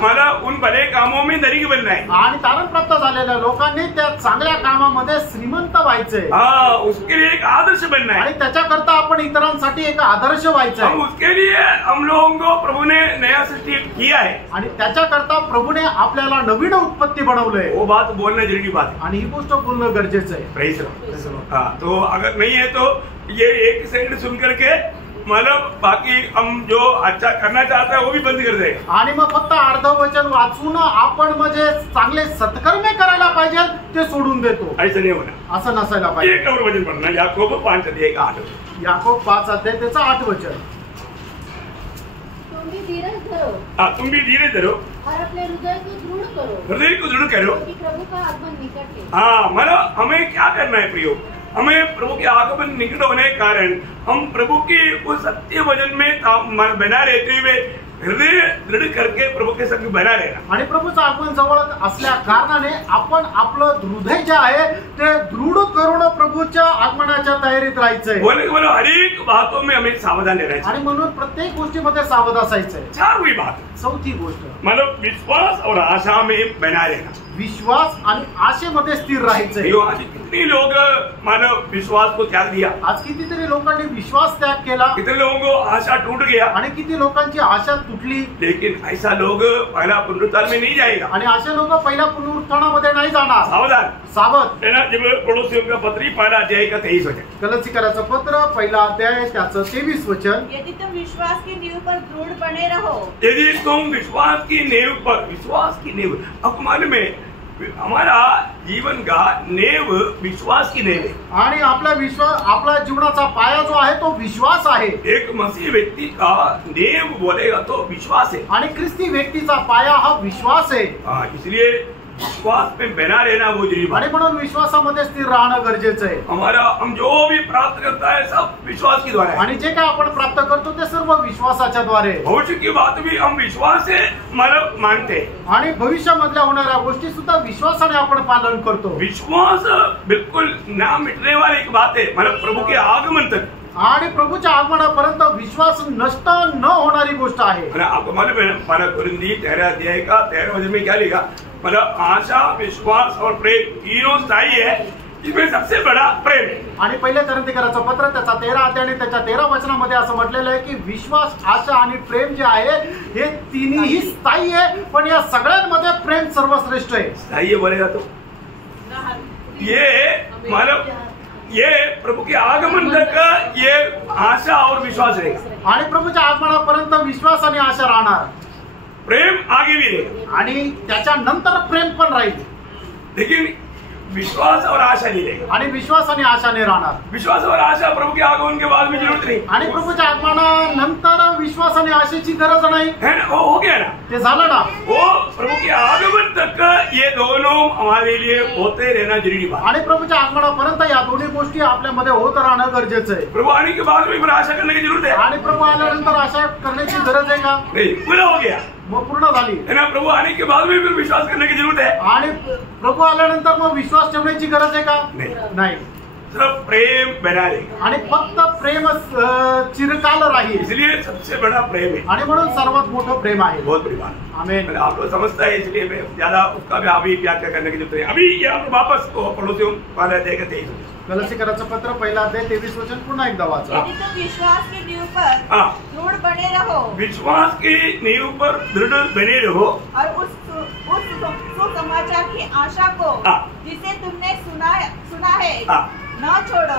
मतलब उन भले कामों में धनिक बनना है। आणि तारण प्राप्त झालेल्या लोकांनी त्या चांगल्या कामामध्ये श्रीमंत व्हायचंय। हाँ, उसके लिए एक आदर्श बनना है। आणि त्याच्याकरता आपण इतरांसाठी एक आदर्श व्हायचं हम उसके लिए हम लोगों को प्रभु ने नया सृष्टि किया है। आणि त्याच्याकरता प्रभूने आपल्याला नवीन उत्पत्ती बनवलंय। वो बात बोलना जरूरी बात है। आणि ही गोष्ट बोलणं गरजेचं आहे। Praise the Lord। हाँ, तो अगर नहीं है तो ये एक साइड सुन करके मतलब बाकी हम जो अच्छा करना चाहता है वो भी बंद कर देगा। आणि मग फक्त अर्ध वचन वाचून आपण म्हणजे चांगले सत्कर्मे करायला पाहिजे ते सोडून देतो, ऐसा नहीं होना। असं नसायला पाहिजे। एक और वचन पढ़ना, याकूब 5:8। याकोब 5 त्याचं 8 वचन। तुम भी धीरज धरो हाँ, तुम भी धीरे धरो और अपने हृदय को दृढ़ करो, हृदय को दृढ़ करो। क्योंकि प्रभु का आगमन निकट है। हाँ, मतलब हमें क्या करना है प्रियो, हमें प्रभु के आगमन निकट होने के कारण हम प्रभु की उस सत्य वचन में बना रहते हुए हृदय दृढ़ करके प्रभु के संग बना रहना। आणि प्रभूचं आगमन जवळ असल्या कारणाने आपण आपलं हृदय जे आहे ते दृढ करून प्रभूच्या आगमनाच्या तयारीत राहायचंय। बोलो हर एक बातों में हमें सावधान रहना चाहिए। आणि म्हणून प्रत्येक गोष्टीमध्ये सावध असायचंय। 4वीं बात, चौथी गोष्ट मतलब विश्वास और आशा में बना रहना। विश्वास आणि आशेमध्ये स्थिर राहायचंय। आज कितने लोग मानव विश्वास को त्याग दिया, आज कितीतरी लोकांनी विश्वास त्याग केला, कितने लोगों को आशा टूट गया। आणि किती लोकांची आशा तुटली। लेकिन ऐसा लोग पहला पुनरुत्थान में नहीं जाएगा। आणि असे लोक पहिल्या पुनरुत्थानामध्ये नाही जाणार। सावधान, सावध। है ना। जब पड़ोसियों का पत्री 1 का 23 वचन, गलतिकाराचं पत्र 1 त्याचं 23 वचन। यदि तुम विश्वास की नींव पर दृढ़ बने रहो, यदि तुम विश्वास की नींव पर, विश्वास की नींव, आपको मालूम है हमारा जीवन का नींव विश्वास की नींव है। आणि आपला विश्वास, आपला जीवनाचा पाया जो आहे तो विश्वास आहे। एक मसीह व्यक्ति का नींव बोलेगा तो विश्वास है। आणि ख्रिस्ती व्यक्तीचा पाया हा विश्वास आहे। हाँ, इसलिए विश्वास में बना रहना वो जरूरी बात आणि है। म्हणून विश्वासामध्ये स्थिर राहणं गरजेचं आहे। हमारा हम जो भी प्राप्त करता है सब विश्वास के द्वारा है। आणि जे काय आपण प्राप्त करतो ते सर्व विश्वासाच्या द्वारे। भविष्य की बात भी हम विश्वास से मतलब मानते हैं। आणि भविष्यामधल्या होणाऱ्या गोष्टी सुद्धा विश्वासाने आपण पालन करतो। विश्वास बिल्कुल ना मिटने वाली एक बात है, मतलब प्रभु के आगमन तक। आणि प्रभूच्या आगमनापर्यंत विश्वास नष्ट न होणारी गोष्ट आहे। आपको मालूम है 13 का 13 वचन में क्या लिखा, मतलब आशा, विश्वास और प्रेम तीनों स्थायी है, इसमें सबसे बड़ा प्रेम है। आणि पहिले कोरिंथियराचं पत्र त्याचा 13 अध्याय आणि त्याच्या 13 वचनामध्ये असं म्हटलेलं आहे की विश्वास, आशा आणि प्रेम जे आहे हे तिन्ही स्थायी आहे, पण या सगळ्यांमध्ये प्रेम सर्वश्रेष्ठ आहे. स्थायी बोलेगा तो ये मानव ये प्रभु के आगमन तक ये आशा और विश्वास रहेगा, आणि प्रभूच्या आगमनापर्यंत विश्वास आणि आशा राहणार, प्रेम आगे भी रहेगा, आणि त्याच्यानंतर प्रेम पण राहील, लेकिन विश्वास और आशा नहीं रहेगा. आणि विश्वास आणि आशाने राहणार. विश्वास और आशा प्रभु के आगमन के बाद भी जरूरत नहीं आणि प्रभूच्या आगमनानंतर विश्वास आणि आशेची गरज नाही, है ना, वो हो गया ना. ते झालं ना. वो प्रभु के आगमन तक ये दोनों हमारे लिए होते रहना जरूरी बात. आणि प्रभूच्या आगमनापर्यंत या दोन्ही गोष्टी आपल्यामध्ये होत राहणं गरजेचं आहे. प्रभु आने के बाद भी फिर आशा करने की जरूरत है. आणि प्रभू आल्यानंतर आशा करण्याची गरज आहे का? नहीं, पूरा हो गया मग पूर्ण झाली. है ना. प्रभु आने के बाद भी फिर विश्वास करने की जरूरत है. आणि प्रभू आल्यानंतर मग विश्वास ठेवण्याची गरज आहे का? नाही. सिर्फ प्रेम बना रहेगा. आणि फक्त प्रेमच चिरकाल राहील. इसलिए सबसे बड़ा प्रेम है. आणि म्हणून सर्वात मोठं प्रेम आहे. बहुत बड़ी बात. आमेन. आप लोग समझता है, इसलिए मैं ज्यादा उसका भी अभी व्याख्या करने की जरूरत है. अभी ये आप वापस पड़ोसियों वाले देगा 23. गलातियराचं पत्र पहिला अध्याय 23 वचन पुन्हा एकदा वाचा. यदि तुम विश्वास की नींव पर दृढ़ बने रहो, विश्वास की नींव पर दृढ़ बने रहो, और उस सुसमाचार की आशा को जिसे तुमने सुना है न छोड़ो.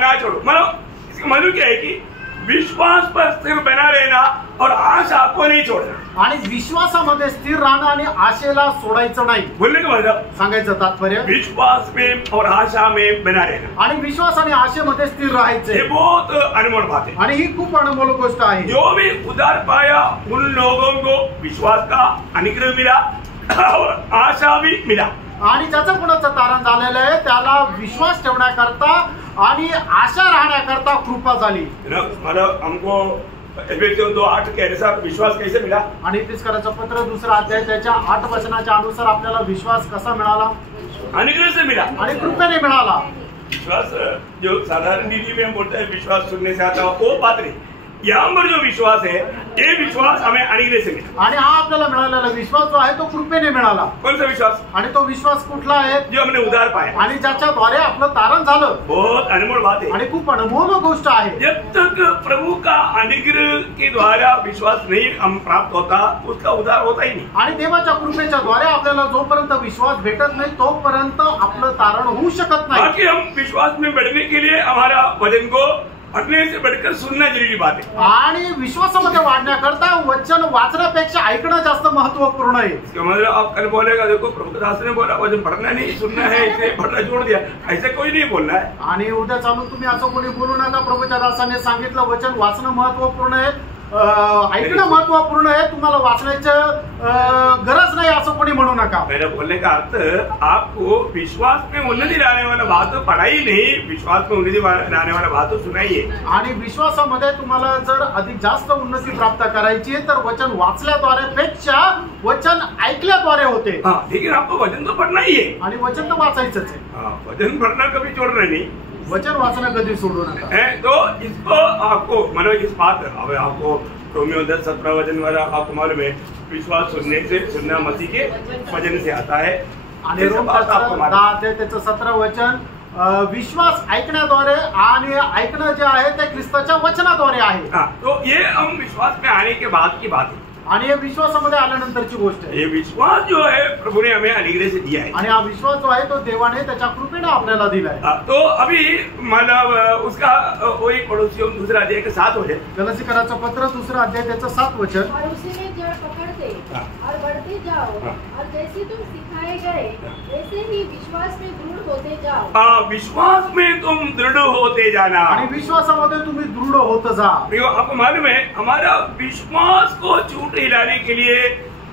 ना छोड़ो. मतलब इसका मतलब क्या है कि विश्वास पर स्थिर बना रहना और आशा को नहीं छोड़ना. आणि विश्वासामध्ये स्थिर राहणं आणि आशेला सोडायचं नाही. बोलने का मतलब सांगायचं तात्पर्य विश्वास में और आशा में बना रहना. आणि विश्वास आणि आशेमध्ये स्थिर ये राहायचे. बहुत अनमोल बात है. आणि ही खूप अनमोल गोष्ट आहे. जो भी उधार पाया उन लोगों को विश्वास का अनुग्रह मिला और आशा भी मिला. आणि ज्याचं कोणाचं तारण झालेलं आहे त्याला विश्वास ठेवण्याकरता आणि आशा राहण्याकरता कृपा झाली. मतलब हमको एफएसियों 2:8 के अनुसार विश्वास कैसे मिला. आणि तिसकराचं पत्र दुसरा अध्याय त्याच्या 8 वचनाच्या अनुसार आपल्याला विश्वास कसा मिळाला. अनुग्रह से मिला. आणि कृपेने मिळाला. विश्वास जो साधारण रीति में हम बोलते हैं विश्वास सुनने से आता है वो बात नहीं. यहाँ पर जो विश्वास है ये विश्वास हमें अनुग्रह से मिला. आणि हा आपल्याला मिळालेला विश्वास जो आहे तो कृपेने मिळाला. कौन सा विश्वास. आणि तो विश्वास कुठला आहे. जो हमने उधार पाया आणि ज्याच्याद्वारे आपलं तारण झालं. बहुत अनमोल बात है. आणि खूप अनमोल गोष्ट आहे. जब तक प्रभु का अनुग्रह के द्वारा विश्वास नहीं हम प्राप्त होता उसका उधार होता ही नहीं. आणि देवाच्या कृपेच्या द्वारे आपल्याला जोपर्यंत विश्वास भेटत नाही तोपर्यंत आपलं तारण होऊ शकत नाही. बाकी हम विश्वास में बढ़ने के लिए हमारा वचन को पढ़ने से बढ़कर सुनना जरूरी बात है. आणि विश्वासामध्ये वाढण्याकरता वचन वाचण्यापेक्षा ऐकणं जास्त महत्वपूर्ण आहे. इसका मतलब आप कल बोलेगा देखो प्रभु दास ने बोला वचन पढ़ना नहीं सुनना है इसे पढ़ना छोड़ दिया, ऐसे कोई नहीं बोलना है. आणि उद्या चालून तुम्ही असं कोणी बोलू नका प्रभूच्या दासाने सांगितलं वचन वाचणं महत्वपूर्ण आहे, ऐकणं महत्वपूर्ण आहे, तुम्हाला वाचण्याचं गरज नाही असं कोणी म्हणू नका. मेरा बोलने का अर्थ आपको विश्वास में उन्नति लाने वाला बात तो पढ़ाई नहीं, विश्वास में उन्नति लाने वाला बात तो सुनाइए. आणि विश्वासामध्ये तुम्हाला जर अधिक जास्त उन्नती प्राप्त करायची आहे तर वचन वाचल्याद्वारे पेक्षा वचन ऐकल्याद्वारे होते. लेकिन आपको वचन तो पढ़ना ही है. आणि वचन तर वाचायचंच आहे. वचन पढ़ना कभी छोड़ना नहीं. वचन वाचणं कधी सोडू नका. तो इसको आपको मतलब इस बात अब आपको रोमियो 10:17 वचन वाला आपको मालूम है विश्वास सुनने से सुनना मसीह के वचन से आता है. आणि रोम 10 त्याचं 17 वचन विश्वास ऐकण्याद्वारे आणि ऐकणं जे आहे ते ख्रिस्ताच्या वचनाद्वारे आहे. तो ये हम विश्वास में आने के बाद की बात है. आणि हे विश्वासामध्ये आल्यानंतरची गोष्ट आहे. ये विश्वास जो है प्रभु ने हमें अनुग्रह से दिया है. आणि हा विश्वास जो आहे तो देवाने त्याच्या कृपेने आपल्याला दिलाय. तो अभी मतलब उसका वही पड़ोसियों दूसरा अध्याय के 7 वचन. गलातियराचं पत्र दुसरा अध्याय त्याचं 7 वचन. और उसी में जड़ पकड़ते और बढ़ते जाओ और जैसे तुम सिखाए गए वैसे ही विश्वास में दृढ़ होते जाओ. विश्वास में तुम दृढ़ होते जाना. आणि विश्वासामध्ये तुम्ही दृढ होत जा. आपको मालूम है हमारा विश्वास को छूट हिलाने के लिए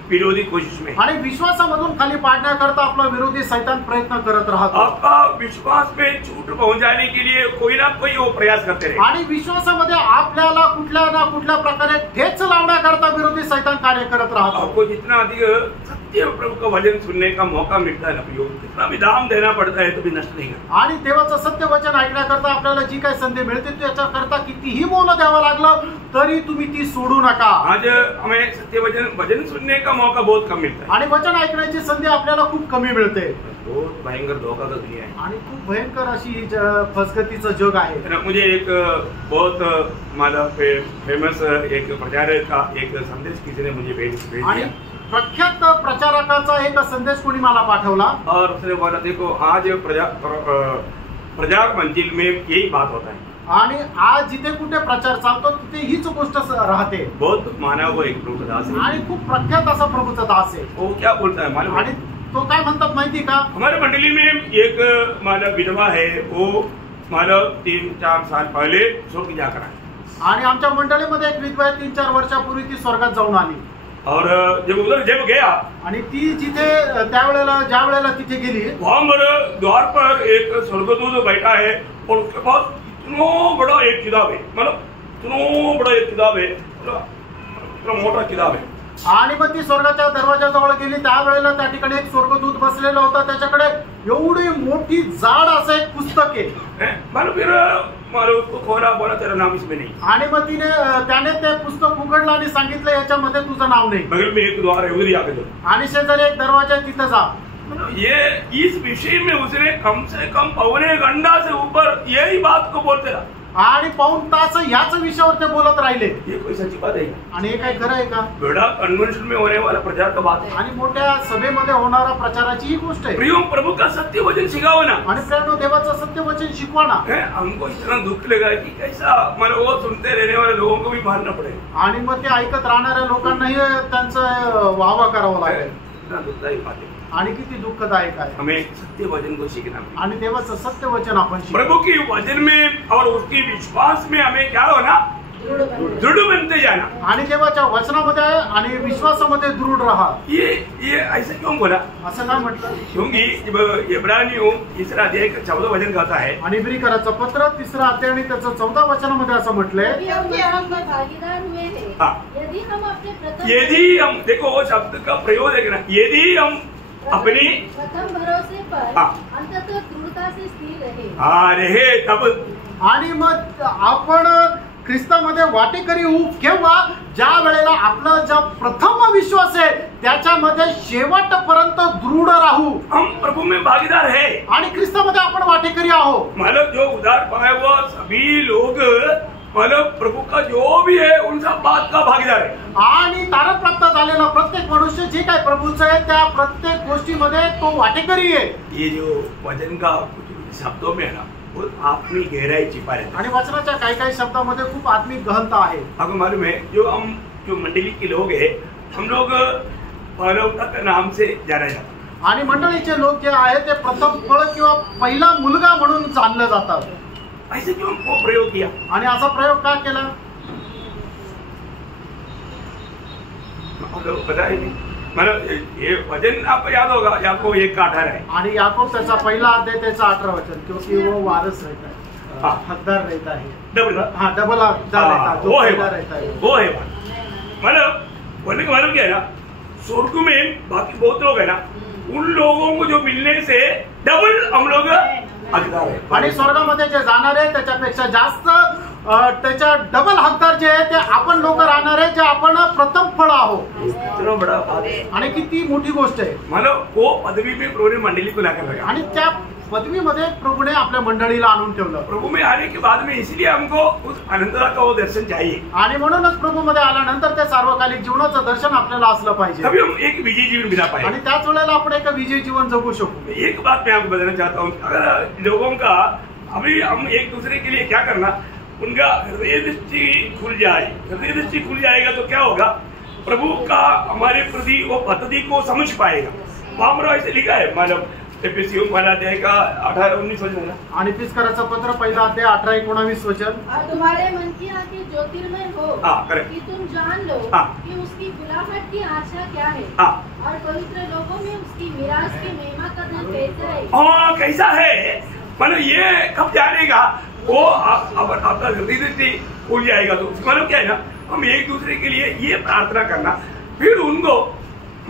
विरोधी कोशिश में. आणि विश्वासामधून खाली पाडण्याकरता आपला विरोधी शैतान प्रयत्न करत राहतो. आपका विश्वास में छूट पहुंचाने के लिए कोई ना कोई वो प्रयास करते रहे. आणि विश्वासामध्ये आपल्याला कुठल्या ना कुठल्या प्रकारे ठेच लावण्याकरता विरोधी शैतान कार्य करत राहतो. आपको जितना अधिक सत्य प्रभु का वचन सुनने का मौका मिलता है ना कितना भी दाम देना पड़ता है तो भी नष्ट नहीं करता. आणि देवाचं सत्य वचन ऐकण्याकरता आपल्याला जी काही संधी मिळते त्याच्याकरता कितीही मोल द्यावं लागलं तरी तुम्ही ती सोडू नका. आज हमें सत्य वचन सुनने का मौका बहुत कम मिलता है आणि वचन ऐकण्याची संधी आपल्याला खूप कमी मिळते. बहुत भयंकर धोखा का दुनिया है आणि खूप भयंकर अशी ही फसगतीचं जग आहे. मुझे एक बहुत माला फेमस एक प्रचारक का एक संदेश किसी ने मुझे भेज आणि दिया प्रख्यात प्रचारकाचा एक संदेश कोणी मला पाठवला. और उसने बोला देखो आज प्रचार मंजिल में यही बात होता है. आणि आज जिथे कुठे प्रचार चालतो तिथे हीच गोष्ट राहते. बहुत माना हुआ एक प्रभु दास है आणि खूप प्रख्यात असा प्रभूचा दास आहे. वो क्या बोलता है मालूम आणि तो काय म्हणतात माहिती का? हमारे मंडली में एक माला विधवा है वो माला 3-4 साल पहले स्वर्ग जाकर आई. आणि आमच्या मंडळीमध्ये एक विधवा आहे, 3-4 वर्षापूर्वी ती स्वर्गात जाऊन आली. और जब गया आणि ती जिथे त्यावेळेला ज्या वेळेला तिथे गेली वहां पर द्वार पर एक स्वर्गदूत बैठा है और उसके पास इतना बड़ा एक किताब है मतलब इतना बड़ा एक किताब है इतना मोटा किताब है. आणि मग ती स्वर्गाच्या दरवाजाजवळ गेली त्यावेळेला त्या ठिकाणी एक स्वर्गदूत बसलेला होता. त्याच्याकडे एवढी मोठी जाड असं एक पुस्तक आहे. मानो फिर मानो उसको खोला बोला तेरा नाम इसमें नहीं. आणि मग त्याने ते पुस्तक उघडलं आणि सांगितलं याच्यामध्ये तुझं नाव नाही. बगल में एक द्वार है उधर जाके दो. आणि शेजारी एक दरवाजा आहे तिथं जा. ये इस विषय में उसने कम से कम 1.25 घंटा से ऊपर यही बात को बोलते रहा. आणि पाऊण तास ह्याच विषयावर ते बोलत राहिले. ये कोई सच्ची बात है आणि हे काय खरं आहे का? बड़ा कन्वेंशन में होने वाला प्रचार का बात है आणि मोठ्या सभेमध्ये होणारा प्रचाराची ही गोष्ट आहे. प्रियो प्रभु का सत्य वचन सिखाओ ना. आणि प्रेरणो देवाचं सत्य वचन शिकवा ना. हमको इतना दुख लगा कि कैसा मतलब वो सुनते रहने वाले लोगों को भी मानना पड़ेगा. आणि मग ते ऐकत राहणाऱ्या लोकांनाही त्यांचं वाहवा करावं लागेल. इतना दुखदायी बात है. आणि किती दुःखदायक आहे. हमें सत्य वचन को सीखना है. आणि देवाचं सत्य वचन आपण प्रभु की वचन में और उसकी विश्वास में हमें क्या होना दृढ़ बनते जाना. आणि देवाच्या वचनामध्ये आणि विश्वासामध्ये दृढ राहा. ये ऐसे क्यों बोला? असं काय म्हटलं? क्योंकि जब इब्रानियों 3 अध्याय 14 वचन कहता है आणि इब्रिकराचं पत्र 3 अध्याय आणि त्याचं 14 वचनामध्ये असं म्हटलंय क्योंकि हम भागीदार हुए हैं. हाँ. यदि हम देखो वो शब्द का प्रयोग है ना यदि हम अपनी प्रथम भरोसे पर अंततः दृढ़ता से स्थिर रहे तब. आणि मग आपण ख्रिस्तामध्ये वाटेकरी होऊ केव्हा? ज्या वेळेला आपला जो प्रथम विश्वास आहे त्याच्यामध्ये शेवटपर्यंत दृढ राहू. हम प्रभु में भागीदार है आणि ख्रिस्तामध्ये आपण वाटेकरी आहोत. मतलब जो उद्धार पाए वो सभी लोग मतलब प्रभु का जो भी है उन सब बात का भागीदार है. आणि तारण प्राप्त झालेला प्रत्येक मनुष्य जे काय प्रभूचं आहे त्या प्रत्येक गोष्टीमध्ये तो वाटेकरी आहे. ये जो वचन का कुछ शब्दों में है ना वो आत्मी गहराई छिपा रहता है. आणि वचनाच्या काही काही शब्दामध्ये खूप आत्मिक गहनता आहे. आपको मालूम है जो मंडली के लोग हैं हम लोग मानवता के नाम से जाना जाता. आणि मंडळीचे लोक जे आहेत ते प्रथम फळ किंवा पहिला मुलगा म्हणून जाणलं जातात. ऐसे क्यों वो प्रयोग किया? आणि असा प्रयोग का केला? पता है नहीं मतलब ये वचन आपको याद होगा याकूब 1:18 है. आणि याकूब त्याचा पहिला अध्याय त्याचा 18 वचन क्योंकि वो वारस रहता है हकदार रहता है. डबल डबल हकदार रहता है. वो है रहता है वो है मतलब बोलने का मतलब क्या है ना स्वर्ग में बाकी बहुत लोग है ना उन लोगों को जो मिलने से डबल हम लोग हकदार है. आणि स्वर्गामध्ये जे जाणार आहे त्याच्यापेक्षा जास्त त्याच्या डबल हकदार जे आहे ते आपण लोक राहणार आहे जे आपण प्रथम फळ आहोत. इतना बड़ा बात है आणि किती मोठी गोष्ट आहे. मतलब वो पदवी में प्रभु ने मंडली को लाकर रखा. आणि त्या पदवीमध्ये प्रभूने आपल्या मंडळीला आणून ठेवलं. प्रभु में आने के बाद में इसलिए हमको उस अनंतता का वो दर्शन चाहिए. आणि म्हणूनच प्रभूमध्ये आल्यानंतर ते सार्वकालिक जीवनाचं दर्शन आपल्याला असलं पाहिजे. तभी हम एक विजय जीवन बिता पाए. आणि त्याच वेळेला आपण एक विजय जीवन जगू शकू. एक बात मैं आपको बताना चाहता हूँ अगर लोगों का अभी हम एक दूसरे के लिए क्या करना उनका हृदय दृष्टि खुल जाए. हृदय दृष्टि खुल जाएगा तो क्या होगा प्रभु का हमारे प्रति वो पद्धति को समझ पाएगा. वहां पर ऐसे लिखा है मतलब एफएससी वाला अध्याय का 18-19 वचन. आणि फिसकराचं पत्र पहिला अध्याय 18-19 वचन. और तुम्हारे मन की आंखें ज्योतिर्मय हो कि तुम जान लो कि उसकी बुलाहट की आशा क्या है और पवित्र लोगों में उसकी मिरास की महिमा का धन कैसा है. कैसा है मतलब ये कब जानेगा वो आपका हृदय दृष्टि खुल जाएगा. तो मतलब क्या है ना हम एक दूसरे के लिए ये प्रार्थना करना फिर उनको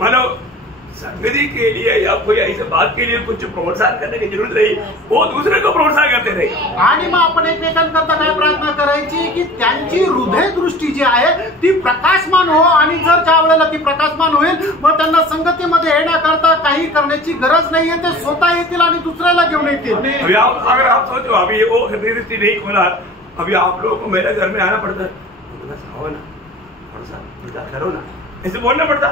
मतलब संगति के लिए या कोई ऐसे बात के लिए कुछ प्रोत्साहन करने की जरूरत नहीं, वो दूसरे को प्रोत्साहन करते रहे। आणि मग आपण एकमेकांकरता काय प्रार्थना करायची की त्यांची हृदय दृष्टी जी आहे ती प्रकाशमान हो, आणि जर ज्या वेळेला ती प्रकाशमान होईल मग त्यांना संगतीमध्ये येण्याकरता काही करण्याची गरज नाहीये, ते स्वतः येतील आणि दुसऱ्याला घेऊन येतील। अभी अगर आप सोचो अभी वो हृदय दृष्टि नहीं खोला, अभी आप लोगों को मेरे घर में आना पड़ता है, आओ ना थोड़ा सा विचार करो ना, ऐसे बोलना पड़ता।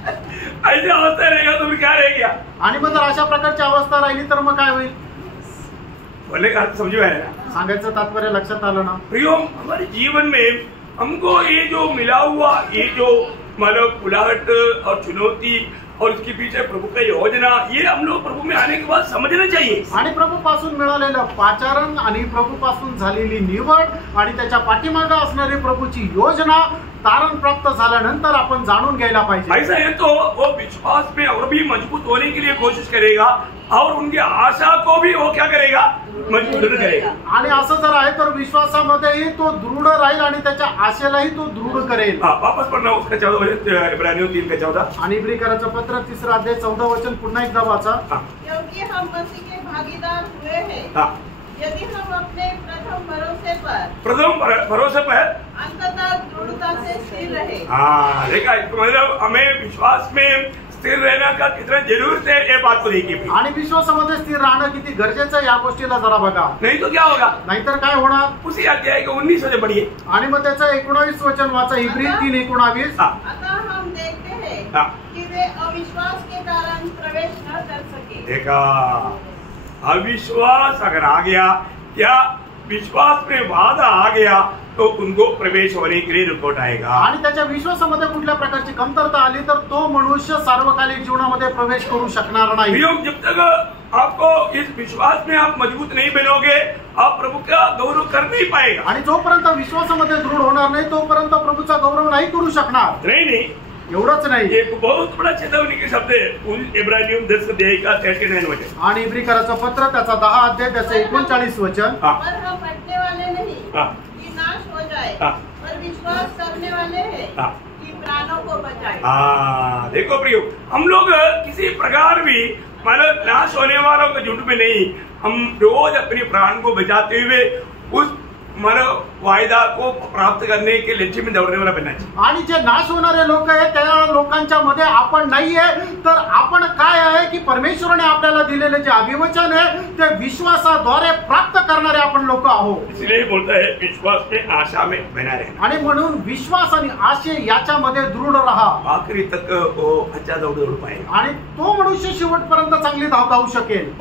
ऐसी अवस्था रहेगा तो फिर क्या रह गया? आणि मग जर अशा प्रकारची अवस्था राहिली तर मग काय होईल? बोलने का अर्थ समझ में आया ना? सांगायचं तात्पर्य लक्षात आलं ना? प्रियो, हमारे जीवन में हमको ये जो मिला हुआ, ये जो मतलब बुलाहट और चुनौती और उसके पीछे प्रभु का योजना, ये हम लोग प्रभु में आने के बाद समझना चाहिए। आणि प्रभू पासून मिळालेलं पाचारण आणि प्रभू पासून झालेली निवड आणि त्याच्या पाठीमागे असणारी प्रभूची योजना तारण प्राप्त झाल्यानंतर आपण जाणून घ्यायला पाहिजे। ऐसा है तो वो विश्वास में और भी मजबूत होने के लिए कोशिश करेगा और उनकी आशा को भी वो क्या करेगा, मजबूत करेगा। आणि असं जर आहे तर विश्वासामध्येही तो दृढ राहील आणि त्याच्या आशेलाही तो दृढ करेल। वापस पढ़ना उसका 14 वचन, इब्रानियों 3:14। आणि इब्रिकराचं पत्र 3 अध्याय 14 वचन पुन्हा एकदा वाचा। क्योंकि हम मसीह के भागीदार हुए हैं, यदि हम अपने प्रथम भरोसे पर अंततः दृढ़ता से स्थिर रहे। देखा, मतलब हमें विश्वास में स्थिर रहना का कितना जरूरत है, ये बात को देखिए। आणि विश्वासामध्ये स्थिर राहणं किती गरजेचं आहे या गोष्टीला जरा बघा, नहीं तो क्या होगा? नाहीतर काय होणार? उसी अध्याय के 19 वचन पढ़िए। आणि मग त्याचं 19 वचन वाचा, इब्री 3:19। अतः हम देखते हैं कि वे अविश्वास के कारण प्रवेश न कर सके। देखा, अविश्वास अगर आ गया या विश्वास में वादा आ गया तो उनको प्रवेश होने के लिए रुकावट आएगा। आणि त्याच्या विश्वासामध्ये कुठल्या प्रकारची कमतरता आली तर तो मनुष्य सार्वकालिक जीवनामध्ये प्रवेश करू शकणार नाही। जब तक आपको इस विश्वास में आप मजबूत नहीं बनोगे, आप प्रभु का गौरव कर नहीं पाएगा। आणि जोपर्यंत विश्वासामध्ये दृढ होणार नाही तोपर्यंत प्रभूचा गौरव नाही करू शकणार। नहीं, एवढंच नाही, एक बहुत बड़ा चेतावनी के शब्द है इब्रानियों 10 अध्याय का 39 वचन। आणि इब्रिकराचं पत्र त्याचा 10 अध्याय त्याचं 39 वचन। पर हम हटने वाले नहीं कि नाश हो जाए, पर विश्वास करने वाले हैं कि प्राणों को बचाए। देखो प्रियो, हम लोग किसी प्रकार भी मतलब नाश होने वालों के झुंड में नहीं, हम रोज अपने प्राण को बचाते हुए उस मतलब वायदा को प्राप्त करने के लक्ष्य में दौड़ने वाला बनना चाहिए। आणि जे नाश होणारे लोक आहेत त्या लोकांच्या मध्ये आपण नाहीये, तर आपण काय आहे की परमेश्वराने आपल्याला दिलेले जे अभिवचन आहे ते विश्वासाद्वारे प्राप्त करणारे आपण लोक आहोत। इसलिए बोलता है विश्वास में आशा में बना रहना। आणि म्हणून विश्वास आणि आशे याच्यामध्ये दृढ राहा, आखिरी तक वो अच्छा दौड़ पाएगा आणि तो मनुष्य शेवटपर्यंत चांगली धावू शकेल।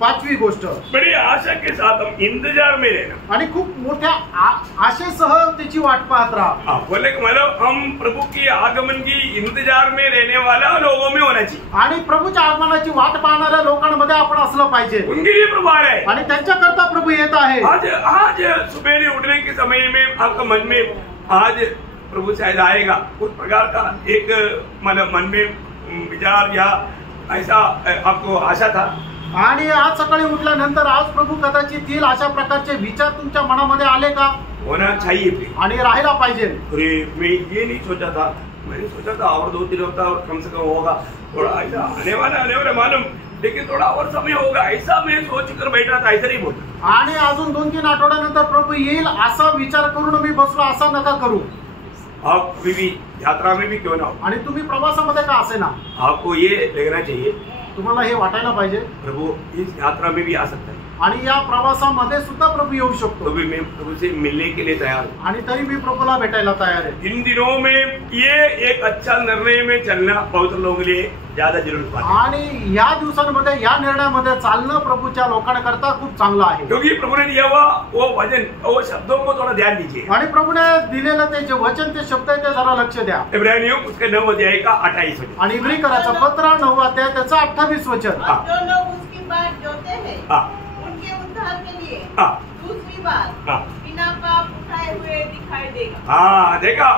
पाचवी गोष्ट, बड़ी आशा के साथ हम इंतजार में रहना आणि खूप मोठ्या आशेसह त्याची वाट पाहत राहा। बोले मतलब हम प्रभु की आगमन की इंतजार में रहने वाला लोगों में होना चाहिए, आणि प्रभूच्या आगमनाची वाट पाहणाऱ्या लोकांमध्ये आपण असलं पाहिजे। उनके लिए प्रभु आ रहा है आणि त्यांच्याकरता प्रभू येत आहे। आज सुबह उठने के समय में आपका मन में आज प्रभु शायद आएगा, उस प्रकार का एक मतलब मन में विचार या ऐसा आपको आशा था। आणि आज सकाळी उठल्यानंतर आज प्रभु कदाचित येईल अशा प्रकारचे विचार तुमच्या मनामध्ये आले का? होना चाहिए आणि राहायला पाहिजे। अरे मैं ये नहीं सोचा था, मैंने सोचा था और 2-3 हफ्ता और कम से कम होगा, थोड़ा ऐसा आने वाला मालूम, लेकिन थोड़ा और समय होगा, ऐसा मैं सोच कर बैठा था, ऐसा नहीं बोलता। आणि अजून 2-3 आठवड्यानंतर प्रभू येईल असा विचार करून मी बसलो, असा नका करू। आप भी यात्रा में भी क्यों ना हो, आणि तुम्ही प्रवासामध्ये का असे ना, आपको ये लगना चाहिए तुम्हाला हे वाटायला पाहिजे प्रभु इस यात्रा में भी आ सकता है, आणि या प्रवासामध्ये सुद्धा प्रभू येऊ शकतो। तो भी मैं प्रभु से मिलने के लिए तैयार हूँ, आणि तरी मी प्रभूला भेटायला तयार आहे। इन दिनों में ये एक अच्छा निर्णय में चलना पवित्र लोगों के लिए ज्यादा जरूरत है, आणि या दिवसांमध्ये या निर्णयामध्ये चालणं प्रभूच्या लोकांकरता खूप चांगलं आहे। क्योंकि प्रभु ने दिया हुआ वो वचन, वो शब्दों को थोड़ा ध्यान दीजिए। आणि प्रभूने दिलेलं ते जे वचन, ते शब्द आहे ते जरा लक्ष द्या। इब्रानियों उसके 9 अध्याय का 28 वचन। आणि इब्रिकराचं पत्र 9 अध्याय त्याचं 28 वचन। जो लोग उसकी बात जोते हैं उनके उद्धार के लिए दूसरी बार बिना पाप आए हुए दिखाई देगा। हाँ देखा,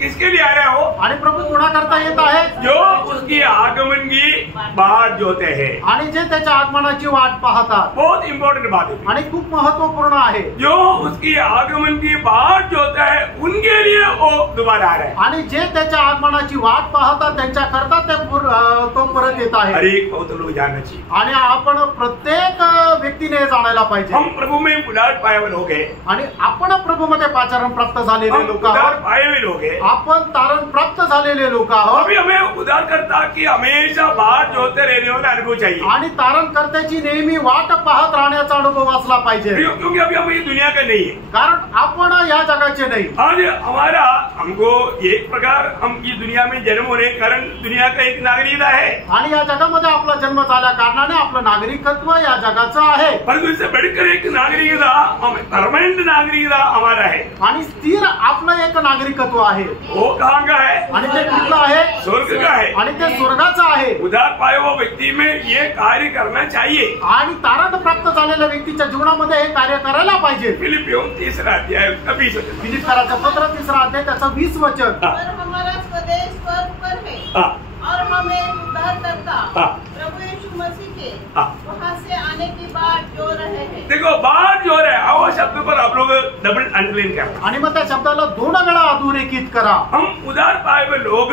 किसके लिए आ रहा है वो? आणि प्रभू कोणाकरता येत आहे? जो उसकी आगमन की बाट जोते हैं। आणि जे त्याच्या आगमनाची वाट पाहतात। बहुत इम्पोर्टेंट बात है आणि खूप महत्वपूर्ण आहे। जो उसकी आगमन की बाट जोता है उनके लिए वो दोबारा आ रहा है। आणि जे त्याच्या आगमनाची वाट पाहतात त्यांच्या करता तो परत येत आहे। हर एक बहुत लोग जानना चाहिए। आणि आपण प्रत्येक व्यक्तीने जाणायला पाहिजे। हम प्रभु में उदार पाए हुए लोग हैं। आणि आपण प्रभु मध्ये पाचारण प्राप्त झालेले लोक उदार आहोत। पाए हुए लोग हैं। आपण तारण प्राप्त झालेले लोक आहोत। अभी हमें उदार करता कि हमेशा बाट जोते रहने वाला अनुभव चाहिए। आणि तारण करत्याची नेहमी वाट पाहत राहण्याचा अनुभव असला पाहिजे। क्योंकि अभी हम ये दुनिया का नहीं है। कारण आपण या जगाचे नाही। आज हमारा हमको एक प्रकार हम ये दुनिया में जन्म होने के कारण दुनिया का एक नागरिकता है। आणि या जगामध्ये आपला जन्म झाल्या कारणाने आपलं नागरिकत्व या जगाचं आहे। परंतु इससे बढ़कर एक नागरिकता, परमानेंट नागरिकता हमारा है। आणि स्थिर आपलं एक नागरिकत्व आहे। वो कहाँ का है? आणि ते कुठलं आहे? स्वर्ग का है। आणि ते स्वर्गाचं आहे। उदार पाए हुए व्यक्ति में ये कार्य करना चाहिए। आणि तारण प्राप्त झालेल्या व्यक्तीच्या जीवनामध्ये हे कार्य करायला पाहिजे। फिलिपियों 3 अध्याय 20 वचन। फिलिप्पियराचं पत्र 3 अध्याय त्याचं 20 वचन। पर हमारा स्वदेश स्वर्ग पर है और हमें उद्धारकर्ता प्रभु यीशु मसीह के वहाँ से आने की बात जो रहे हैं। देखो बात जो है वो शब्द पर आप लोग डबल अंडरलाइन कर। आणि मग त्या शब्दाला 2 वेळा अधोरेखित करा। हम उदार पाए हुए लोग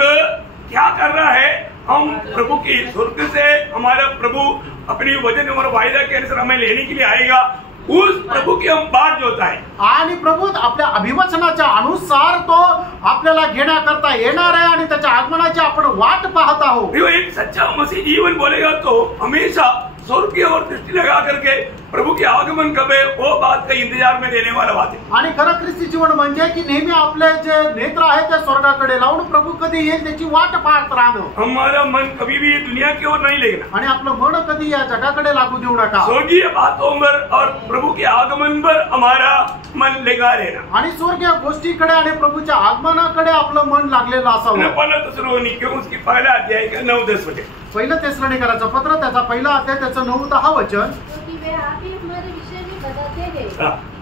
क्या कर रहा है? हम प्रभु की स्वर्ग से हमारा प्रभु अपनी वचन और वायदा के अनुसार हमें लेने के लिए आएगा। उस प्रभु की हम बात जोता है। आणि प्रभू आपल्या अभिवचनाच्या अनुसार तो आपल्याला घेण्याकरता येणार आहे आणि त्याच्या आगमनाची आपण वाट पाहत आहोत। एक सच्चा मसीह जीवन बोलेगा तो हमेशा स्वर्ग की ओर दृष्टि लगा करके प्रभु के आगमन कब है वो बात का इंतजार में देने वाला बात है। आणि खरं ख्रिस्ती जीवन म्हणजे की नेहमी आपले जे नेत्र आहे ते स्वर्गाकडे लावून प्रभू कधी येईल त्याची वाट पाहत राहणं। हमारा मन कभी भी दुनिया की ओर नहीं लेना आणि आपलं मन कधी या जगाकडे लागू देऊ नका। स्वर्गीय बातों पर और प्रभु के आगमन पर हमारा मन लगा रहना। आणि स्वर्गीय गोष्टीकडे आणि प्रभूच्या आगमनाकडे आपलं मन लागलेलं असावं। पहला थिस्सलुनीकियों उसकी पहला अध्याय का 9-10 वचन। पहिलं थिस्सलुनीकराचं पत्र त्याचा पहिला अध्याय त्याचं 9-10 वचन। क्योंकि वे आप ही हमारे विषय में बताते हैं कि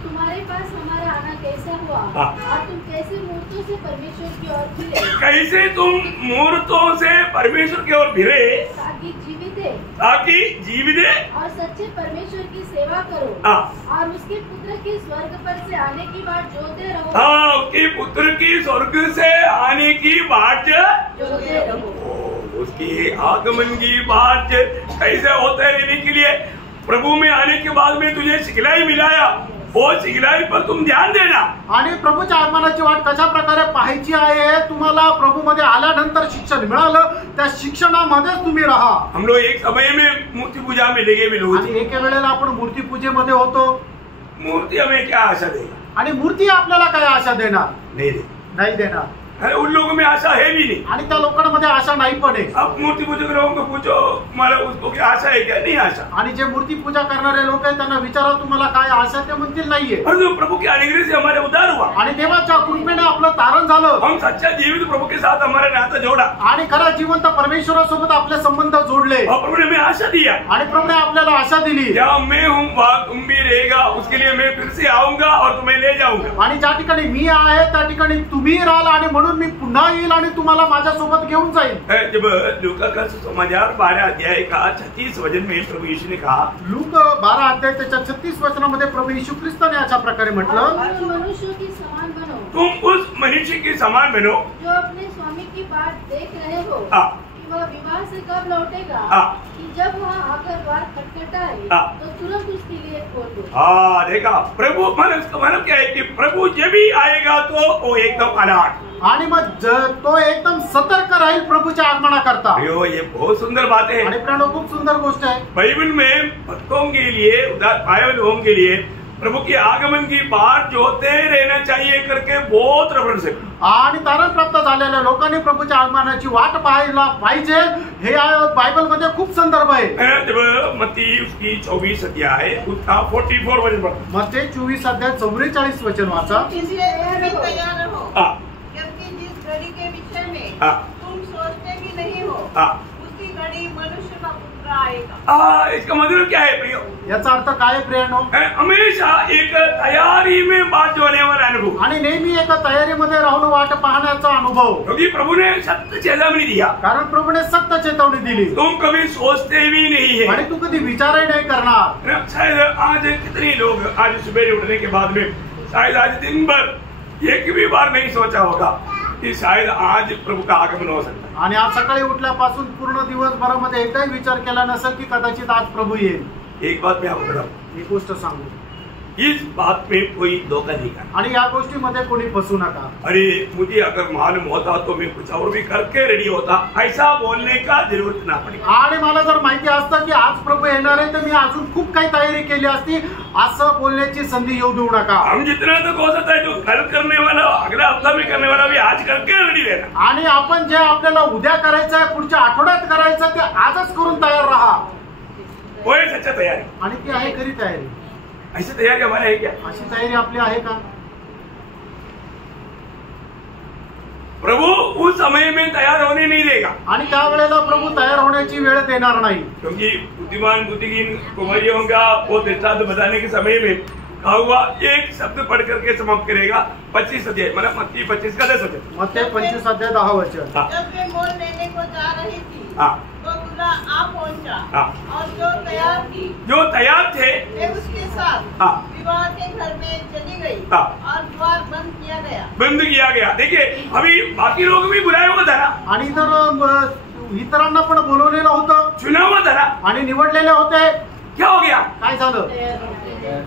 तुम्हारे पास हमारा आना कैसा हुआ और तुम कैसे मूर्तों से परमेश्वर की ओर फिरे। कैसे तुम मूर्तों से परमेश्वर की ओर फिरे ताकि जीवित और सच्चे परमेश्वर की सेवा करो और उसके पुत्र की स्वर्ग पर से आने की बात जोते रहो। उसके पुत्र की स्वर्ग से आने की बात जोते रहो। उसकी आगमन की बात कैसे होते रहने के लिए प्रभु में आने के बाद में तुझे सिखलाई मिलाया, वो सिखलाई पर तुम ध्यान देना। आणि प्रभूच्या आगमनाची वाट कशा प्रकारे पाहायची आहे तुम्हाला प्रभू मध्ये आल्यानंतर शिक्षण मिळालं त्या शिक्षणामध्येच तुम्ही राहा। हम लोग एक समय में मूर्ति पूजा में लगे हुए लोग आणि एके वेळेला आपण मूर्ती पूजेमध्ये होतो। मूर्ति हमें क्या आशा देगा? आणि मूर्ती आपल्याला काय आशा देणार? नाही देणार। उन लोगों में आशा है भी नहीं। आणि त्या लोकांमध्ये आशा नाही पण आहे। अब मूर्ति पूजक लोगों को पूछो हमारा उसको क्या आशा है क्या? नहीं आशा। आणि जे मूर्ती पूजा करणारे लोक आहेत त्यांना विचारा तुम्हाला काय आशा, ते म्हणतील नाहीये। और जो प्रभु के अनुग्रह से हमारे उद्धार हुआ आणि देवाच्या कृपेने आपलं तारण झालं। हम सच्चा जीवित प्रभु के साथ हमारा नाता जोड़ा आणि खरा जिवंत परमेश्वरासोबत आपले संबंध जोडले। और प्रभु ने हमें आशा दिया आणि प्रभूने आपल्याला आशा दिली। जहाँ मैं हूँ वहाँ तुम भी रहेगा, उसके लिए मैं फिर से आऊंगा और तुम्हें ले जाऊंगा। आणि ज्या ठिकाणी मी आहे त्या ठिकाणी तुम्ही राहाल आणि म्हणून मी पुन्हा येईल आणि तुम्हाला माझ्यासोबत घेऊन जाईल। जब लूका का सुसमाचार 12 अध्याय का 36 वचन में प्रभु यीशु ने कहा, लूक 12 अध्याय त्याच्या 36 वचनामध्ये प्रभु येशू ख्रिस्ताने अशा प्रकारे म्हटलं, तुम मनुष्यों की समान बनो, तुम उस मनुष्य के समान बनो जो अपने स्वामी की बाट देख रहे हो कि वह विवाह से कब लौटेगा, कि जब वह आकर द्वार खटखटाए तो तुरंत उसके लिए खोल दो। देखा प्रभु मतलब क्या है कि प्रभु जब भी आएगा तो वो एकदम अलर्ट आणि मग तो एकदम सतर्क राहील प्रभूच्या आगमनाकरता। ये बहुत सुंदर बात है आणि प्रेरणा खूप सुंदर गोष्ट आहे। बाइबल में भक्तों के लिए उदार पाए हुए लोगों के लिए प्रभु के आगमन की बात जोते रहना चाहिए करके बहुत रेफरेंस है। आणि तारण प्राप्त झालेल्या लोकांनी प्रभूच्या आगमनाची वाट पाहायला पाहिजे हे बायबल मध्ये खूप संदर्भ आहे। जब मत्ती उसकी 24 अध्याय उसका 44 वचन पढ़ो। मत्ती 24 अध्याय 44 वचन वाचा। इसलिए तैयार रहो क्योंकि जिस घड़ी के विषय में तुम सोचते भी नहीं हो उसकी घड़ी मनुष्य का पुत्र मधुर आएगा। इसका मतलब क्या है प्रियो? याचा अर्थ काय प्रियानो? हमेशा एक तैयारी में बात होने वाला अनुभव, आणि नेहमी एका तयारीमध्ये राहून वाट पाहण्याचा अनुभव, क्योंकि प्रभु ने सत्य चेतावनी दिया, कारण प्रभूने सक्त चेतावणी दिली तुम कभी सोचते भी नहीं है। आणि तू कधी विचारही नाही करणार। शायद आज कितने लोग आज सुबह उठने के बाद में शायद आज दिन भर एक भी बार नहीं सोचा होगा कि शायद आज प्रभु का आगमन हो सकता है। आणि आज सकाळी उठल्यापासून पूर्ण दिवसभरामध्ये एकदाही विचार केला नसेल की कदाचित आज प्रभू येईल। एक बात मैं आपको बताऊं, एक गोष्ट सांगू, इस बात में कोई धोखा नहीं करना। आणि या गोष्टीमध्ये कोणी फसू नका। अरे मुझे अगर मालूम होता तो मैं कुछ और भी करके रेडी होता, ऐसा बोलने का जरूरत ना पड़ी। आणि मला जर माहिती असतं की आज प्रभू येणार आहे तर मी अजून खूप काही तयारी केली असती, असं बोलण्याची संधी येऊ देऊ नका। हम जितना तक हो सकता है जो कल करने वाला अगला हफ्ता में करने वाला भी आज करके रेडी रहना। आणि आपण जे आपल्याला उद्या करायचं आहे, पुढच्या आठवड्यात करायचं ते आजच करून तयार राहा। वो एक सच्चा तैयारी, आणि ती आहे खरी तयारी। ऐसी तैयारी हमारा है क्या? अशी तयारी आपली आहे का? प्रभु उस समय में तैयार होने नहीं देगा, आणि त्यावेळेला प्रभू तयार होण्याची वेळ देणार नाही, क्योंकि बुद्धिमान बुद्धिहीन कुमारियों का वो दृष्टांत बताने के समय में कहा हुआ एक शब्द पढ़ करके समाप्त करेगा। 25 अध्याय मतलब मत्ती 25 का 10 अध्याय, मत्ती 25 अध्याय 10 वचन। जब वे मोल लेने को जा रही थी तो दूल्हा आ पहुंचा और जो तैयार थे वे उसके साथ विवाह के घर में चली गई और द्वार बंद किया गया। देखिए अभी बाकी लोग भी बुलाए हुआ था ना, आणि तर इतरांना पण बोलवलेलं होतं, चुना हुआ था ना, आणि निवडलेले होते। क्या हो गया? काय झालं?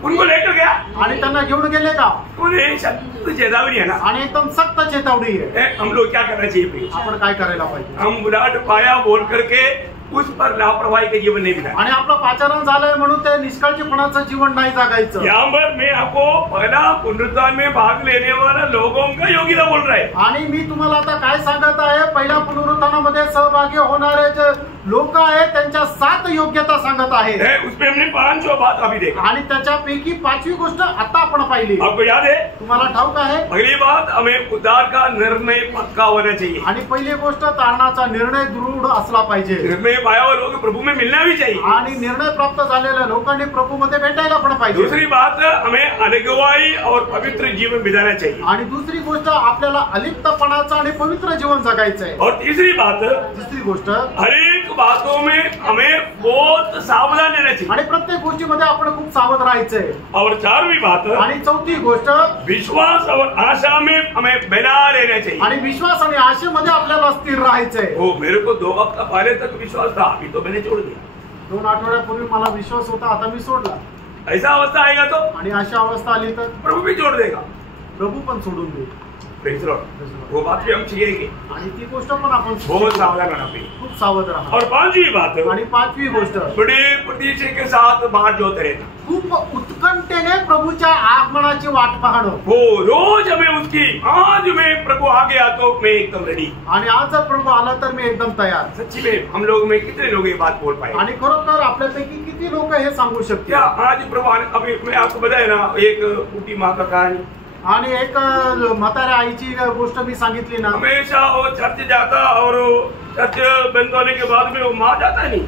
उनको लेकर गया आणि त्यांना घेऊन गेले का? उन्हें सख्त चेतावनी है ना, आणि एकदम सक्त चेतावणी आहे। हम लोग क्या करना चाहिए? आपण काय करायला पाहिजे? हम बुलाहट पाया बोल करके उस पर लापरवाही के जीवन नहीं बिताना, आणि आपलं पाचारण झालंय म्हणून ते निष्काळजीपणाचं जीवन नाही जगायचं। यहाँ पर मैं आपको पहला पुनरुत्थान में भाग लेने वाले लोगों का योग्यता बोल रहा है। आणि मी तुम्हाला आता काय सांगत आहे, पहिल्या पुनरुत्थानामध्ये सहभागी होणारे जे लोक आहेत त्यांच्या 7 योग्यता सांगत आहे। उसमें हमने 5 बात अभी देखा, आणि त्याच्यापैकी 5वी गोष्ट आता आपण पाहिली। आपको याद है? तुम्हाला ठाऊक आहे, पहली बात हमें उद्धार का निर्णय पक्का होना चाहिए, आणि पहिली गोष्ट तारणाचा निर्णय दृढ असला पाहिजे। निर्णय पाया हुआ लोग प्रभु में मिलना भी चाहिए, आणि निर्णय प्राप्त झालेल्या लोकांनी प्रभू मध्ये भेटायला पण पाहिजे। दूसरी बात हमें अगुवाई और पवित्र जीवन बिताना चाहिए, आणि दुसरी गोष्ट आपल्याला अलिप्तपणाचं आणि पवित्र जीवन जगायचं आहे। और तीसरी बात तिसरी गोष्ट, हर एक बातों में हमें बहुत सावधान रहना चाहिए, आणि प्रत्येक गोष्टीमध्ये आपण खूप सावध राहायचंय। और 4वीं बात, आणि चौथी गोष्ट, विश्वास और आशा में हमें बना रहना चाहिए, आणि विश्वास आणि आशेमध्ये आपल्याला स्थिर राहायचंय। वो मेरे को 2 हफ्ता पहले तक विश्वास था, अभी तो मैंने छोड़ दिया। 2 आठवड्यापूर्वी मला विश्वास होता, आता मी सोडला। ऐसा अवस्था आएगा तो आणि अशा अवस्था आली तर प्रभु भी छोड़ देगा, प्रभू पण सोडून देईल। Praise the Lord. वो बात भी हम सीखेंगे, आणि ती गोष्ट पण आपण बहुत सावधान रहना चाहिए। खूप सावध राहा। और 5वीं बात, आणि 5वी गोष्ट, बड़े प्रतीक्षे के साथ बाट जोते रहना, खूप उत्कंठेने प्रभूच्या आगमनाची वाट पाहणं। वो रोज हमें उसकी, आज में प्रभु आ गया तो मैं एकदम रेडी, आणि आज जर प्रभू आला तर मी एकदम तयार। सच्ची में हम लोग में कितने लोग ये बात बोल पाए? आणि खरोखर आपल्यापैकी किती लोक हे सांगू क्या शकतील? आज प्रभु अभी मैं आपको बताया ना एक बूढ़ी माँ का कहानी, आणि एक म्हाताऱ्या आईची गोष्ट मी सांगितली ना, हमेशा वो चर्च जाता और चर्च बंद होने के बाद में वो माँ जाता नहीं,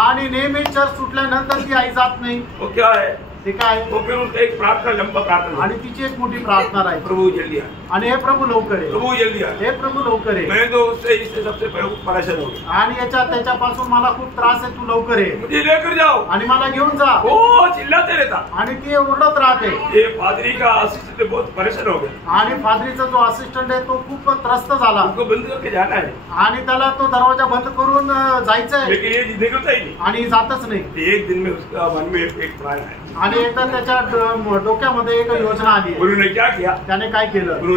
आणि नेहमी चर्च सुटल्यानंतर ती आई जात नाही। वो क्या है? ते काय? तो फिर उसका एक प्रार्थना, लंबा प्रार्थना, आणि तिची एक मोठी प्रार्थना राहील, प्रभु जल्दी आ, आणि हे प्रभू लवकर ये, प्रभु जल्दी आ। हे प्रभू लवकर ये। मैं तो इससे सबसे परेशान हो गया, आणि त्याच्यापासून मला खूप त्रास आहे, तू लवकर ये मुझे लेकर जाओ, आणि मला घेऊन जा। वो चिल्लाते रहता, आणि ती ओरडत राहते। ये पादरी का असिस्टेंट बहुत परेशान हो गया, आणि पादरीचा जो असिस्टंट आहे तो खूप त्रस्त झाला, उनको बंद करके जाना है, आणि त्याला तो दरवाजा बंद करून जायचंय, लेकिन ये निकलता ही नहीं। आणि जातच नाही। एक दिन में उसका मन में एक प्लान आया, आणि एकदा त्याच्या डोक्यामध्ये एक योजना आली। उन्होंने क्या किया? त्याने काय केलं? उन्होंने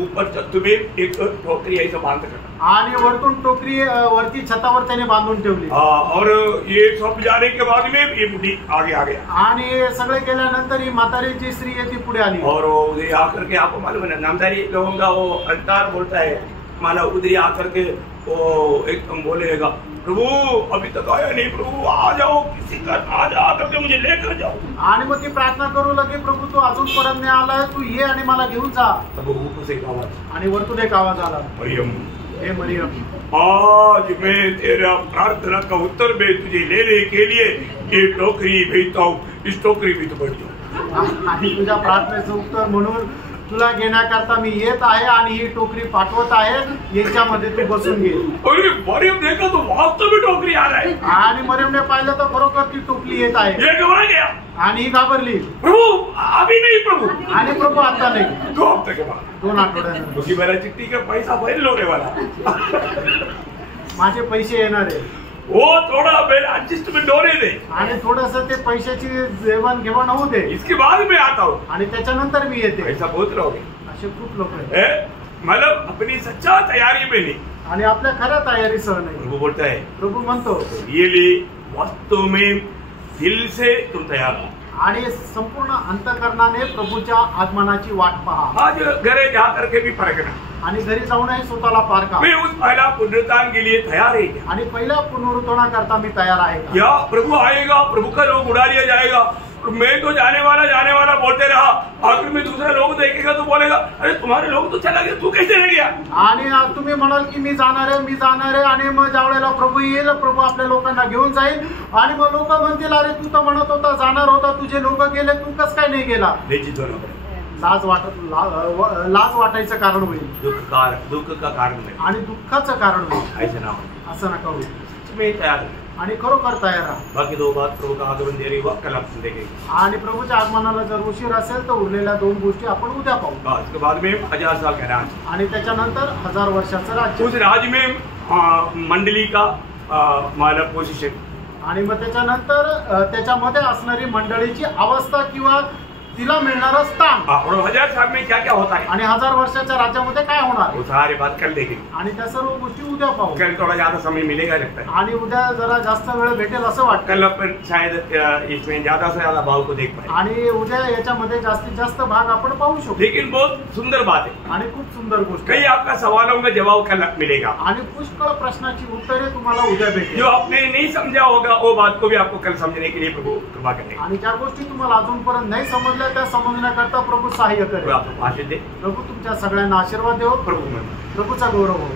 ऊपर छत में एक टोकरी ऐसा बांध कर, आणि वरतून टोकरी वरती छतावर त्याने बांधून ठेवली। और ये सब जाने के बाद में ये बुढ़ी आगे आ गया, आणि सगळे केल्यानंतर ही म्हातारी जी स्त्री आहे ती पुढे आली, और उधर आकर के आपको मालूम है नामधारी लोगों का वो अंतार बोलता है, माला उधर आकर के वो एकदम बोलेगा, प्रभु अभी तक आया नहीं, प्रभु आ जाओ, किसी का आज आकर के मुझे लेकर जाओ। आणि मग ती प्रार्थना करू लगे, प्रभू तू अजूनपर्यंत नाही आलाय, तू ये आणि मला घेऊन जा। तब ऊपर से एक आवाज, आणि वरतून एक आवाज आला, मरियम, हे मरियम, आज मैं तेरा प्रार्थना का उत्तर में तुझे लेने के लिए ये टोकरी भेजता हूँ, इस टोकरी में तो बढ़ जाओ। आणि तुझ्या प्रार्थनेचं उत्तर म्हणून तुला घेण्याकरता मी येत आहे आणि ही टोकरी पाठवत आहे, याच्यामध्ये तू बसून घे. अरे मरियम देखा तो वास्तव में टोकरी आ रहा है. आणि मरियमने पाहिलं तर खरोखर ती टोकरी येत आहे. ये घबरा गया आणि ही घाबरली. प्रभु अभी नहीं प्रभु. आणि प्रभू आता नाही, 2 हफ्ते के बाद, 2 आठवड्यानंतर क्योंकि मेरा चिट्ठी का पैसा फाइल होने वाला. माझे पैसे येणार आहे. वो थोड़ा मेरा एडजस्टमेंट होने दे आणि थोडस ते पैशाची जेवण घेवण होऊ दे. इसके बाद मैं आता हूँ. आणि त्याच्यानंतर मी येते. ऐसा बहुत रहोगे. असे खूप लोक आहेत. मतलब अपनी सच्चा तैयारी में नहीं आणि आपल्या खऱ्या तयारीसह नाही. प्रभु बोलता है प्रभु म्हणतो रियली वास्तव में दिल से तुम तैयार हो. आणि संपूर्ण अंतःकरणाने प्रभूच्या आगमनाची वाट पहा. आज घरे जा करके भी परखना. आणि घरी जाऊनही स्वतःला पारखा. मैं उस पहला पुनरुत्थान के लिए तैयार है क्या? आणि पहिल्या पुनरुत्थानाकरता मी तयार आहे का? या प्रभु आएगा, प्रभु का लोग उड़ा लिया जाएगा. मैं तो जाने वाला बोलते रहा, आखिर में दूसरा लोग देखेगा तो बोलेगा अरे तुम्हारे लोग तो चला गया, तू कैसे रह गया? आणि तुम्ही म्हणाल की मी जाणार आहे आणि मग ज्या वेळेला प्रभू येईल, प्रभू आपल्या लोकांना घेऊन जाईल आणि मग लोक म्हणतील अरे तू तर म्हणत होता जाणार होता, तुझे लोक गेले, तू कस काय नाही गेला? लाज वाटायचं कारण होईल. दुःख का कारण नाही आणि दुःखाचं कारण होईल. ऐसे ना असं नका होईल. तुम्ही तयार आणि खरोखर तयार राहा. बाकी 2 बात प्रभु का आगमन देरी वक्त कल आपण देखेंगे. आणि प्रभूच्या आगमनाला जर उशीर असेल तर उरलेल्या 2 गोष्टी आपण उद्या पाहू. इसके बाद में 1000 साल का राज. आणि त्याच्यानंतर 1000 वर्षाचं राज्य. उस राज में मंडली का मालक पोजिशन. आणि मग त्याच्यानंतर त्याच्यामध्ये असणारी मंडळीची अवस्था किंवा तिला मिळणारं स्थान. और 1000 साल में क्या क्या होता है आणि 1000 वर्षाच्या राज्यामध्ये काय होणार वो सारे बात कल देखेंगे. आणि त्या सर्व गोष्टी उद्या पाहू. कल थोड़ा ज्यादा समय मिलेगा लगता है. आणि उद्या जरा जास्त वेळ भेटेल असं वाटतं. कल अपन शायद इसमें ज्यादा से ज्यादा भाव को देख पाए. आणि उद्या याच्यामध्ये जास्तीत जास्त भाग आपण पाहू शकतो. लेकिन बहुत सुंदर बात है. आणि खूप सुंदर गोष्ट. कई आपका सवालों का जवाब कल मिलेगा. आणि पुष्कळ प्रश्नाची उत्तरे तुम्हाला उद्या भेटेल. जो आपने नहीं समझा होगा वो बात को भी आपको कल समझने के लिए प्रभु कृपा करेगा. आणि ज्या गोष्टी तुम्हाला अजूनपर्यंत नाही समजल्या त्या समजण्याकरता प्रभू सहाय्य करेल. आपको आशीष दे. प्रभू तुमच्या सगळ्यांना आशीर्वाद देव. प्रभु प्रभूचा गौरव हो.